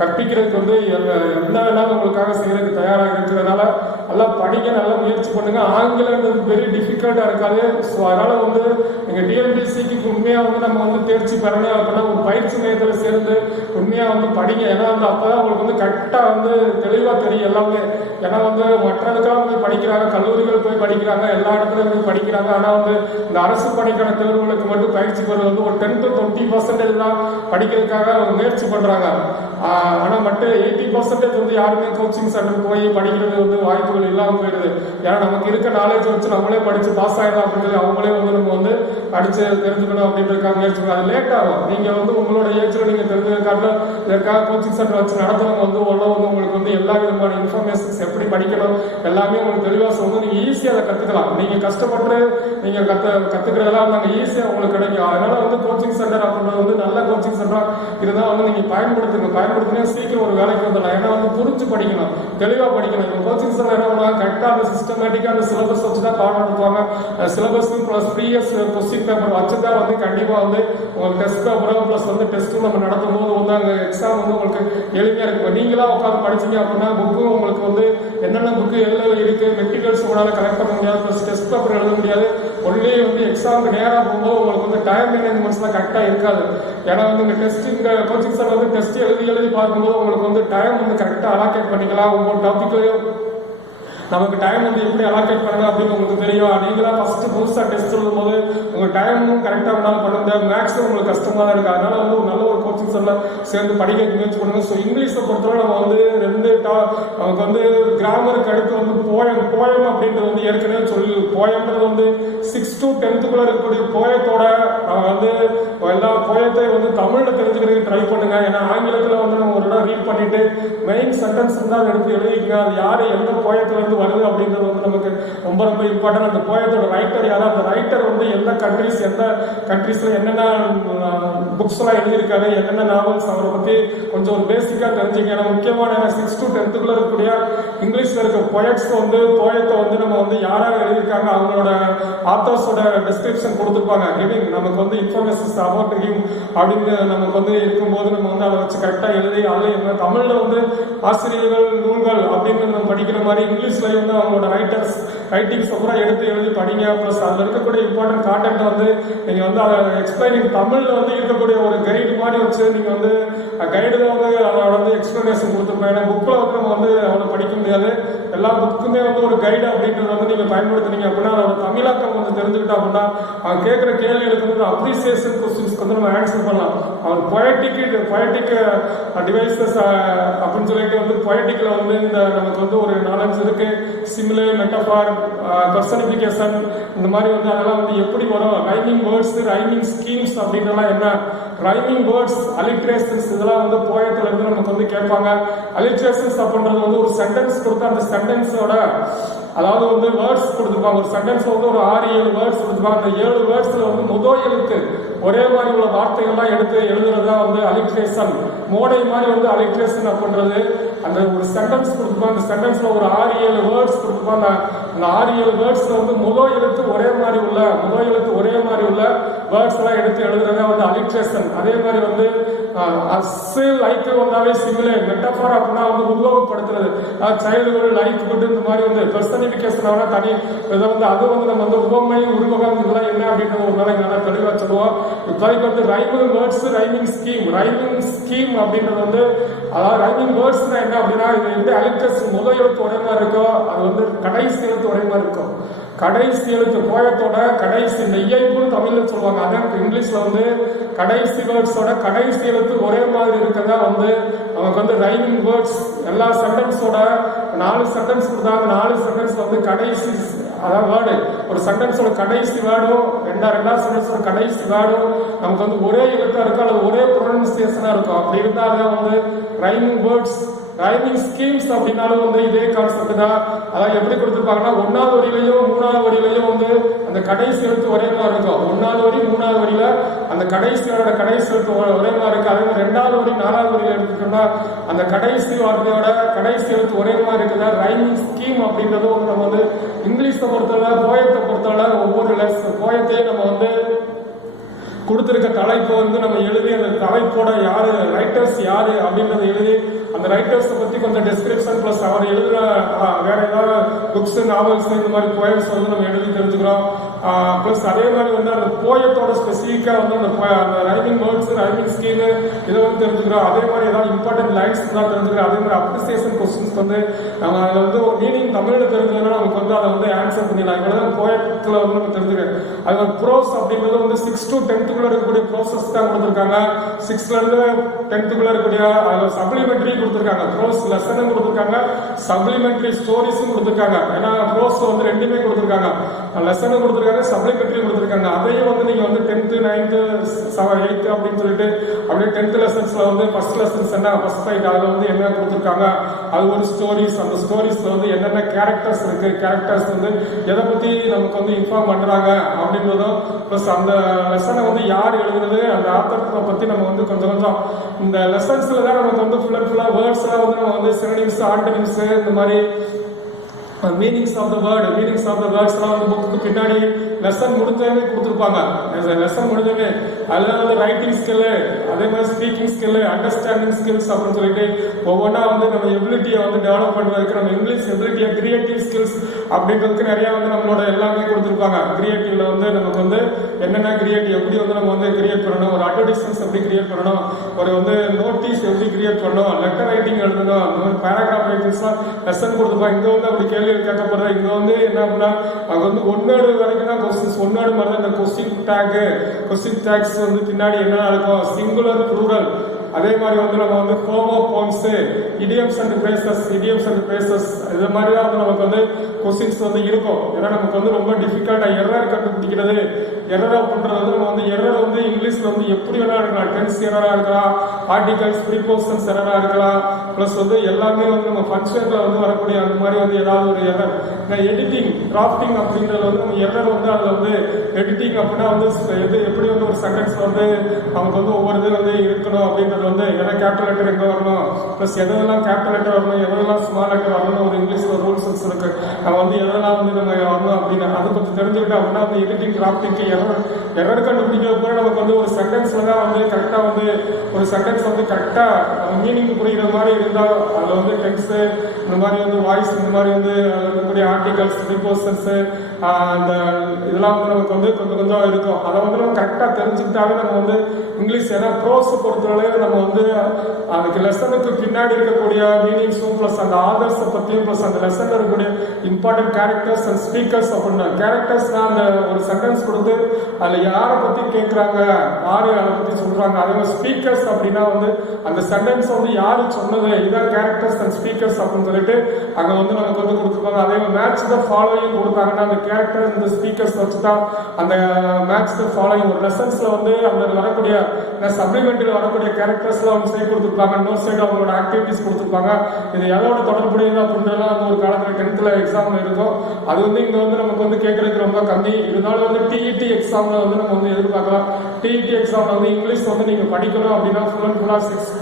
கற்பிக்கிறதுக்கு வந்து என்ன வேணாலும் உங்களுக்காக செய்யறதுக்கு தயாராக இருக்கிறதுனால நல்லா படிக்க, நல்லா முயற்சி பண்ணுங்க. ஆங்கிலன்றது பெரிய டிஃபிகல்ட்டாக இருக்காது. ஸோ அதனால் வந்து எங்கள் டிஎன்பிஎஸ்சிக்கு உண்மையாக வந்து நம்ம வந்து தேர்ச்சி பெறணும் அப்படின்னா ஒரு பயிற்சி மையத்தில் சேர்ந்து உண்மையாக வந்து படிங்க. ஏன்னா வந்து அப்போ தான் உங்களுக்கு வந்து கரெக்டாக வந்து தெளிவாக தெரியும் எல்லாமே. ஏன்னா வந்து மற்றதுக்காக போய் படிக்கிறாங்க, கல்லூரிகள் போய் படிக்கிறாங்க, எல்லா இடத்துலையும் போய் படிக்கிறாங்க. ஆனால் வந்து இந்த அரசு பணிக்கான தேர்வுகளுக்கு மட்டும் பயிற்சி பெறுவது வந்து ஒரு 10 to 20% தான் படிக்கிறதுக்காக முயற்சி பண்ணுறாங்க. ஆனால் மற்ற 80% வந்து யாருமே கோச்சிங் சென்டர் போய் படிக்கிறது வந்து வாய்ப்புகள் இல்லாமல் போயிடுது. ஏன்னா நமக்கு இருக்க நாலேஜ் வச்சு நம்மளே படித்து பாஸ் ஆகிடும் அப்படின்னு சொல்லி அவங்களே வந்து நம்ம வந்து படித்து தெரிஞ்சுக்கணும் அப்படின்றதுக்காக முயற்சி பண்ணணும். அது லேட் ஆகும். நீங்கள் வந்து உங்களோட ஏஜில் நீங்கள் தெரிஞ்சுக்காட்டில் இதற்காக கோச்சிங் சென்டர் வச்சு நடத்துறவங்க வந்து வந்து உங்களுக்கு வந்து எல்லா விதமான இன்ஃபர்மேஷன்ஸ் எப்படி படிக்கணும் எல்லாமே உங்களுக்கு தெளிவாக சொல்லணும். நீங்கள் ஈஸியாக அதை கற்றுக்கலாம். நீங்கள் கஷ்டப்பட்டு நீங்கள் கற்றுக்கிறதெல்லாம் நாங்கள் ஈஸியாக உங்களுக்கு கிடைக்கும். அதனால வந்து கோச்சிங் சென்டர் அப்படின்றது வந்து நல்ல கோச்சிங் சென்டராக இருந்தால் வந்து நீங்கள் பயன்படுத்தினா சீக்கிரம் ஒரு வேலைக்கு வந்துடலாம். ஏன்னா வந்து புரிஞ்சு படிக்கணும், தெளிவாக படிக்கணும். இப்போ கோச்சிங் சென்டர் என்ன பண்ணுவாங்க, கரெக்டாக அந்த சிஸ்டமேட்டிக்காக அந்த சிலபஸ் வச்சு தான் பாடம் நடத்துவாங்க. சிலபஸும் ப்ளஸ் ப்ரீவியஸ் கொஸ்டின் பேப்பர் வச்சு தான் வந்து கண்டிப்பாக வந்து உங்களுக்கு டெஸ்ட் பேப்பரும் ப்ளஸ் வந்து டெஸ்ட்டும் நம்ம நடத்தும் போது வந்து அங்கே எக்ஸாம் வந்து உங்களுக்கு எளிமையாக இருக்கும். நீங்களாக உட்காந்து படிச்சீங்க அப்படின்னா புக்கும் உங்களுக்கு வந்து என்னென்ன புக்கு எழுத இருக்குது, மெட்டீரியல்ஸ் உங்களால் கலெக்ட் பண்ண முடியாது, ப்ளஸ் டெஸ்ட் பேப்பர் எழுத முடியாது. ஒன்லி வந்து எக்ஸாமுக்கு நேராக போகும்போது உங்களுக்கு வந்து டைம் மேனேஜ்மெண்ட்ஸ்லாம் கரெக்டாக இருக்காது. ஏன்னா வந்து இந்த இங்கே கோச்சிங் சென்டர் வந்து டெஸ்ட் எழுதி பார்க்கும்போது உங்களுக்கு வந்து டைம் வந்து கரெக்டாக அலாக்கேட் பண்ணிக்கலாம். ஒவ்வொரு டாப்பிக்லையும் நமக்கு டைம் வந்து எப்படி அலாக்கேட் பண்ணுங்க அப்படின்னு உங்களுக்கு தெரியும். நீங்களாம் ஃபர்ஸ்ட் புதுசாக டெஸ்ட் எழுதும் போது உங்கள் டைமும் கரெக்டாக இருந்தாலும் பண்ணுங்க. மேக்ஸும் உங்களுக்கு கஷ்டமாக தான் இருக்குது. அதனால வந்து ஒரு நல்ல ஒரு கோச்சிங் சென்டரில் சேர்ந்து படிக்க முயற்சி பண்ணுங்க. ஸோ இங்கிலீஷை பொறுத்தவரை நம்ம வந்து நமக்கு வந்து கிராமருக்கு அடுத்து வந்து போயம் அப்படின்றது வந்து ஏற்கனவே போயம்ன்றது வந்து 6 to 10th இருக்கக்கூடிய போயத்தோட நம்ம வந்து எல்லா போயத்தை வந்து தமிழில் தெரிஞ்சுக்கிறதுக்கு ட்ரை பண்ணுங்க. ஏன்னா ஆங்கிலத்தில் வந்து நம்ம ஒரு இடம் ரீட் பண்ணிட்டு மெயின் சென்டென்ஸ் தான் எடுத்து எழுதிக்க. அது யார் எந்த போயத்துல இருந்து வருது அப்படின்றது வந்து நமக்கு ரொம்ப ரொம்ப இம்பார்ட்டன்ட். அந்த போயத்தோட ரைட்டர் யாரா, அந்த ரைட்டர் வந்து எந்த கண்ட்ரீஸ்ல என்னென்ன புக்ஸ் எல்லாம் எழுதியிருக்காரு, என்னென்ன நாவல்ஸ், அவரை பத்தி கொஞ்சம் ஒரு பேசிக்கா தெரிஞ்சுக்க. ஏன்னா முக்கியமான 6 to 10th இருக்கக்கூடிய இங்கிலீஷ்ல இருக்க போயத்தை வந்து நம்ம வந்து யாராக எழுதியிருக்காங்க, அவங்களோட ஆத்தர்ஸோட டிஸ்கிரிப்ஷன் கொடுத்துருப்பாங்க. கிவிங் நமக்கு வந்து இன்ஃபர்மேஷன்ஸ் அபவுட் ஹிம் அப்படின்னு நமக்கு வந்து இருக்கும்போது நம்ம வந்து அதை வச்சு கரெக்டாக எழுதி அதில் தமிழில் வந்து ஆசிரியர்கள் நூல்கள் அப்படின்னு நம்ம படிக்கிற மாதிரி இங்கிலீஷ்லேயே வந்து அவங்களோட ரைட்டிங்ஸ் அப்புறம் எடுத்து எழுதி படிங்க. ப்ளஸ் அதில் இருக்கக்கூடிய இம்பார்ட்டன்ட் கான்டென்ட் வந்து நீங்கள் வந்து அதை எக்ஸ்பிளைனிங் தமிழில் வந்து இருக்கக்கூடிய ஒரு கைடு மாதிரி வச்சு நீங்கள் வந்து கைடு தான் வந்து அதோட வந்து எக்ஸ்பிளனேஷன் கொடுத்துருப்போம். ஏன்னா புக்கில் வந்து நம்ம வந்து அவ்வளோ படிக்க முடியாது. எல்லா புக்குமே வந்து ஒரு கைடு அப்படின்றத வந்து நீங்கள் பயன்படுத்துனீங்க அப்படின்னா அதோட தமிழாக்கம் வந்து தெரிஞ்சுக்கிட்டா அப்படின்னா அவன் கேட்குற கேள்விகளுக்கு வந்து அப்ரிசியேஷன் கொஸ்டின்ஸ்க்கு வந்து நம்ம ஆன்சர் பண்ணலாம். அவன் பொயட்டிக் டிவைசஸ் அப்படின்னு சொல்லிட்டு வந்து பொயட்டிக்கில் வந்து இந்த நமக்கு வந்து ஒரு நாலஞ்சு இருக்கு. சிமிலே, மெட்டபார், பர்சனிபிகேஷன், இந்த மாதிரி வந்து அதெல்லாம் வந்து எப்படி வரும், ரைமிங் வேர்ட்ஸ், ரைமிங் ஸ்கீம்ஸ் அப்படின்றலாம் என்ன, ரைமிங் வேர்ட்ஸ், அலிட்ரேஷன்ஸ், இதெல்லாம் வந்து போயத்துல இருந்து நமக்கு வந்து கேட்பாங்க. அலிட்ரேஷன்ஸ் அப்படின்றது வந்து ஒரு சென்டென்ஸ் கொடுத்து அந்த சென்டென்ஸோட அதாவது வந்து வேர்ட்ஸ் கொடுத்துருப்பாங்க. ஒரு சென்டென்ஸ்ல வந்து ஒரு 6-7 வேர்ட்ஸ் கொடுத்துருப்பாங்க. அந்த 7 வேர்ட்ஸ்ல வந்து முதல் எழுத்து ஒரே மாதிரி உள்ள வார்த்தைகள்லாம் எடுத்து எழுதுறதா வந்து அலிட்ரேஷன். மோடை மாதிரி வந்து அலிட்ரேஷன் அப்படின்றது. அந்த ஒரு சென்டென்ஸ் கொடுத்துருப்பாங்க. அந்த சென்டென்ஸ்ல ஒரு 6-7 வேர்ட்ஸ் கொடுத்துருப்பாங்க. அந்த 6-7 வேர்ட்ஸ்ல வந்து முதல் எழுத்து ஒரே மாதிரி உள்ள வேர்ட்ஸ் எல்லாம் எடுத்து எழுதுறதா வந்து அலிட்ரேஷன். அதே மாதிரி வந்து லைக் வந்தாவே சிமிலே, மெட்டபார் அப்படின்னா வந்து உருவகப்படுத்துறது. சைல்டுகள் லைக் குட் இந்த மாதிரி வந்து பெர்சனிபிகேஷன் தனி இதை வந்து அது வந்து நம்ம வந்து உவமை உருவகம் இதெல்லாம் என்ன அப்படின்றது ஒரு நாளைக்கு நல்லா தெளிவாக சொல்லுவோம். இப்போதைக்கு வந்து ரைமிங் வேர்ட்ஸ், ரைமிங் ஸ்கீம் அப்படின்றது வந்து அதாவது ரைமிங் வேர்ட்ஸ்னா என்ன அப்படின்னா இது எப்படி அலிட்ரேஷன் முதல் எழுத்து ஒரே மாதிரி இருக்கோ அது வந்து கடைசி எழுத்து ஒரே மாதிரி இருக்கும். கடைசி எழுத்து போயத்தோட கடைசி இந்த இயல்புன்னு தமிழ்ல சொல்லுவாங்க. அதான் இங்கிலீஷ்ல வந்து கடைசி வேர்ட்ஸோட கடைசி எழுத்து ஒரே மாதிரி இருக்கிறதா வந்து நமக்கு வந்து ரைமிங் வேர்ட்ஸ். எல்லா சென்டென்ஸோட 4 சென்டென்ஸ் கொடுத்தாங்க. 4 சென்டென்ஸ்ல வந்து கடைசி அதாவது வேர்டு ஒரு சென்டென்ஸோட கடைசி வேர்டும் ரெண்டாவது சென்டென்ஸோட கடைசி வேர்டும் நமக்கு வந்து ஒரே எழுத்தா இருக்கும் அல்லது ஒரே ப்ரொனன்சியேஷனா இருக்கும். அப்படி இருந்தால் வந்து ரைமிங் வேர்ட்ஸ். ரைமிங் ஸ்கீம்ஸ் அப்படின்னாலும் வந்து இதே கான்செப்ட் தான். அதாவது எப்படி கொடுத்துருப்பாங்கன்னா 1வது வரியிலையும் 3வது வரியிலையும் வந்து அந்த கடைசி எழுத்து ஒரே மாதிரி இருக்கும். 1வது வரி 3வது வரியில அந்த கடைசியோட கடைசி எழுத்து ஒரே மாதிரி இருக்கு. அதே மாதிரி 2வது வரி 4வது வரியில எடுத்துட்டோம்னா அந்த கடைசி வார்த்தையோட கடைசி எழுத்து ஒரே மாதிரி இருக்குதா ரைமிங் ஸ்கீம் அப்படின்றது வந்து நம்ம வந்து இங்கிலீஷை பொறுத்தவரை போயத்தை பொறுத்தவரை ஒவ்வொரு போயத்தையும் நம்ம வந்து கொடுத்துருக்க தலைப்பு வந்து நம்ம எழுதி அந்த தலைப்போட யாரு ரைட்டர்ஸ் யாரு அப்படின்றத எழுதி அந்த ரைட்டர்ஸை பற்றி கொஞ்சம் டிஸ்கிரிப்ஷன் ப்ளஸ் அவர் எழுதுகிற வேற ஏதாவது புக்ஸ், நாவல்ஸ் இந்த மாதிரி போயம்ஸ் வந்து நம்ம எழுதி தெரிஞ்சுக்கிறோம். ப்ளஸ் அதே மாதிரி வந்து அந்த போயத்தோட ஸ்பெசிஃபிக்காக வந்து அந்த ரைமிங் வேர்ட்ஸ், ரைமிங் ஸ்கீமு இதை வந்து தெரிஞ்சுக்கிறோம். அதே மாதிரி ஏதாவது இம்பார்ட்டன்ட் லைன்ஸ் தான் தெரிஞ்சுக்கிறோம். அதே மாதிரி அப்ரிசியேஷன் கொஸ்டின்ஸ் வந்து நம்ம அதில் வந்து ஒரு மீனிங் தமிழில் தெரிஞ்சதுன்னா நமக்கு வந்து அதை வந்து ஆன்சர் பண்ணிடலாம். இவ்வளோ போயத்தில் வந்து நம்ம தெரிஞ்சுக்கிறோம். அது ப்ரோஸ் அப்படின்றது வந்து 6 to 10th இருக்கக்கூடிய ப்ரோசஸ் தான் கொடுத்துருக்காங்க. 6th இருந்து 10th இருக்கக்கூடிய அதில் சப்ளிமெண்ட்ரி கொடுத்துருக்காங்க. ப்ரோஸ் லெசனும் கொடுத்துருக்காங்க, சப்ளிமெண்ட்ரி ஸ்டோரிஸும் கொடுத்துருக்காங்க. ஏன்னா ப்ரோஸ் வந்து ரெண்டுமே கொடுத்துருக்காங்க, லெசனும் கொடுத்துருக்காங்க, சப்ளிமெண்ட்ரி கொடுத்துருக்காங்க. அதையும் வந்து நீங்க வந்து 10th, 9th, 8th அப்படின்னு சொல்லிட்டு அப்படியே 10th லெசன்ஸ்ல வந்து ஃபர்ஸ்ட் லெசன்ஸ் என்ன, ஃபர்ஸ்ட் ஃபைட் அதுல வந்து என்ன கொடுத்துருக்காங்க, அது ஒரு ஸ்டோரிஸ். அந்த ஸ்டோரிஸ்ல வந்து என்னென்ன கேரக்டர்ஸ் இருக்கு, கேரக்டர்ஸ் வந்து எதை பத்தி நமக்கு வந்து இன்ஃபார்ம் பண்றாங்க அப்படின்றதும் ப்ளஸ் அந்த லெசனை வந்து யார் எழுதுறது, அந்த ஆத்தரை பத்தி நம்ம வந்து கொஞ்சம் இந்த லெசன்ஸ்ல தான் நமக்கு வந்து ஃபுல்லா வேர்ட்ஸ் எல்லாம் வந்து நம்ம வந்து சினோனிம்ஸ், ஆன்டனிம்ஸ் இந்த மாதிரி மீனிங்ஸ் ஆஃப் த வேர்ட்ஸ் எல்லாம் வந்து புக்கு பின்னாடி லெசன் முடிஞ்சவே கொடுத்துருப்பாங்க. லெசன் முடிஞ்சவே அதில் வந்து ரைட்டிங் ஸ்கில்லு, அதே மாதிரி ஸ்பீக்கிங் ஸ்கில்லு, அண்டர்ஸ்டாண்டிங் ஸ்கில்ஸ் அப்படின்னு சொல்லிட்டு ஒவ்வொன்றா வந்து நம்ம எபிலிட்டியை வந்து டெவலப் பண்ணுறதுக்கு நம்ம இங்கிலீஷ் எபிலிட்டியை கிரியேட்டிவ் ஸ்கில்ஸ் அப்படின்றதுக்கு நிறையா வந்து நம்மளோட எல்லாமே கொடுத்துருப்பாங்க. கிரியேட்டிவ்ல வந்து நமக்கு வந்து என்னென்ன கிரியேட்டிவ் எப்படி வந்து நம்ம வந்து கிரியேட் பண்ணணும், ஒரு அட்வர்டைஸ்மெண்ட்ஸ் எப்படி கிரியேட் பண்ணணும், ஒரு வந்து நோட்டீஸ் எப்படி கிரியேட் பண்ணணும், லெட்டர் ரைட்டிங் எழுதணும், அந்த மாதிரி பேராகிராஃப் ரைட்டிங்ஸ்லாம் லெசன் கொடுத்துருப்பாங்க. இங்கே வந்து அப்படி கேள்வி கேட்கப்படுற இங்கே வந்து என்ன அப்படின்னா அங்கே வந்து 1 word வரைக்கும் தான் கொஸ்டின்ஸ். 1 word மாதிரி இந்த கொஸ்டின் டேக்ஸ் வந்து பின்னாடி என்ன இருக்கும், சிங்குலர் ப்ளூரல். அதே மாதிரி வந்து நம்ம வந்து ஹோமோபோன்ஸ், இடியம்ஸ் அண்ட் பிரேசஸ் இது மாதிரி தான் வந்து நமக்கு வந்து கொஸ்டின்ஸ் வந்து இருக்கும். ஏன்னா நமக்கு வந்து ரொம்ப டிஃபிகல்ட்டா எரர் கண்டுபிடிக்கிறது. எரர் அப்படின்றது வந்து நம்ம வந்து எரர் வந்து இங்கிலீஷ்ல வந்து எப்படி வேணா இருக்கலாம். டென்ஸ் எரரா இருக்கலாம், ஆர்டிகல்ஸ் ப்ரீபோசன்ஸ் எரரா இருக்கலாம், பிளஸ் வந்து எல்லாமே வந்து நம்ம ஃபங்க்ஷன்ல வந்து வரக்கூடிய அந்த மாதிரி வந்து ஏதாவது ஒரு எரர். எடிட்டிங், டிராஃப்டிங் அப்படின்றது வந்து நம்ம எரர் வந்து அதில் வந்து எடிட்டிங் அப்படின்னா வந்து எப்படி வந்து ஒரு சென்டென்ஸ்ல வந்து நமக்கு வந்து ஒவ்வொரு இது வந்து இருக்கணும் அப்படின்றது அதில் வந்து எதை கேபிட்டல் லெட்டர் எங்கே வரணும் ப்ளஸ் எதெல்லாம் கேபிட்டல் லெட்டர் வரணும் எதெல்லாம் ஸ்மால் லெட்டர் வரணும் ஒரு இங்கிலீஷில் ரூல்ஸ் இருக்கு. நம்ம வந்து எதெல்லாம் வந்து நம்ம வரணும் அப்படின்னு அது கொஞ்சம் தெரிஞ்சுக்கிட்டோம் அப்படின்னா வந்து எடிட்டிங் கிராஃப்டிங்க்கு எரர் கண்டுபிடிக்க கூட நமக்கு வந்து ஒரு சென்டென்ஸில் தான் வந்து கரெக்டாக வந்து ஒரு சென்டென்ஸ் வந்து கரெக்டாக மீனிங் புரிகிற மாதிரி இருந்தால் அதில் வந்து டென்ஸு இந்த மாதிரி வந்து வாய்ஸ் இந்த மாதிரி வந்து இருக்கக்கூடிய ஆர்டிகல்ஸ் ப்ரிபோசன்ஸு அந்த இதெல்லாம் வந்து நமக்கு வந்து கொஞ்சம் கொஞ்சம் இருக்கும். அதை வந்து நம்ம கரெக்டாக தெரிஞ்சுக்கிட்டாவே நம்ம வந்து இங்கிலீஷ் ஏன்னா ப்ரோஸை பொறுத்தவரையில நம்ம வந்து அதுக்கு லெசனுக்கு பின்னாடி இருக்கக்கூடிய மீனிங்ஸும் ப்ளஸ் அந்த ஆதர்ஸை பற்றியும் ப்ளஸ் அந்த லெசனில் இருக்கக்கூடிய இம்பார்ட்டன்ட் கேரக்டர்ஸ் அண்ட் ஸ்பீக்கர்ஸ் அப்படின்னா கேரக்டர்ஸ்னால் அந்த ஒரு சென்டென்ஸ் கொடுத்து அதில் யாரை பற்றி கேட்குறாங்க யார் அதை பற்றி சொல்கிறாங்க. அதே மாதிரி ஸ்பீக்கர்ஸ் அப்படின்னா வந்து அந்த சென்டென்ஸ் வந்து யார் சொன்னது இதான் கேரக்டர்ஸ் அண்ட் ஸ்பீக்கர்ஸ் அப்படின்னு சொல்லிட்டு அங்கே வந்து நமக்கு வந்து கொடுத்துருப்பாங்க. அதே மாதிரி மேட்ச் த ஃபாலோயிங் கொடுத்தாங்கன்னா அந்த கேரக்டர் இந்த ஸ்பீக்கர்ஸ் வச்சு தான் அந்த மேட்ச் த ஃபாலோயிங் ஒரு லெசன்ஸில் வந்து அந்த வரக்கூடிய சப்ளிமெண்ட்டில் வரக்கூடிய கேரக்டர்ஸ்லாம் வந்து சைடு கொடுத்துருப்பாங்க. இன்னொரு சைடு அவங்களோட ஆக்டிவிட்டிஸ் கொடுத்துருப்பாங்க. இது எதோட தொடர்புடையது அப்படின்றலாம் அந்த ஒரு காலத்தில் 10th எக்ஸாமில் இருக்கும். அது வந்து இங்கே வந்து நமக்கு வந்து கேட்கறதுக்கு ரொம்ப கம்மி. இருந்தாலும் வந்து டிஇடி எக்ஸாமில் வந்து நம்ம வந்து எதிர்பார்க்கலாம். டிஇடி எக்ஸாமில் வந்து இங்கிலீஷ் வந்து நீங்கள் படிக்கணும் அப்படின்னா ஃபுல் அண்ட் ஃபுல்லாக 6th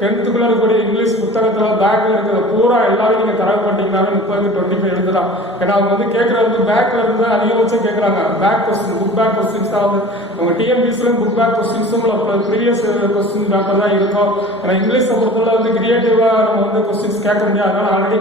10th இருக்கக்கூடிய இங்கிலீஷ் புத்தகத்தில் பேக்கில் இருக்கிற பூரா எல்லாரும் நீங்கள் தரவு பண்ணிட்டீங்கன்னாவே 30-25 எழுதுதான். ஏன்னா அவங்க வந்து கேட்குறது வந்து பேக்கில் இருந்து அதிகபட்சம் கேட்குறாங்க. Back question book back questions தான் வந்து அவங்க டிஎன்பிசிலும் புக் பேக் கொஸ்டின்ஸும் ப்ரீவியஸ் கொஸ்டின் பேப்பர் தான் இருக்கும். ஏன்னா இங்கிலீஷை பொறுத்தவரை வந்து கிரியேட்டிவாக நம்ம வந்து கொஸ்டின்ஸ் கேட்க முடியாது. அதனால் ஆல்ரெடி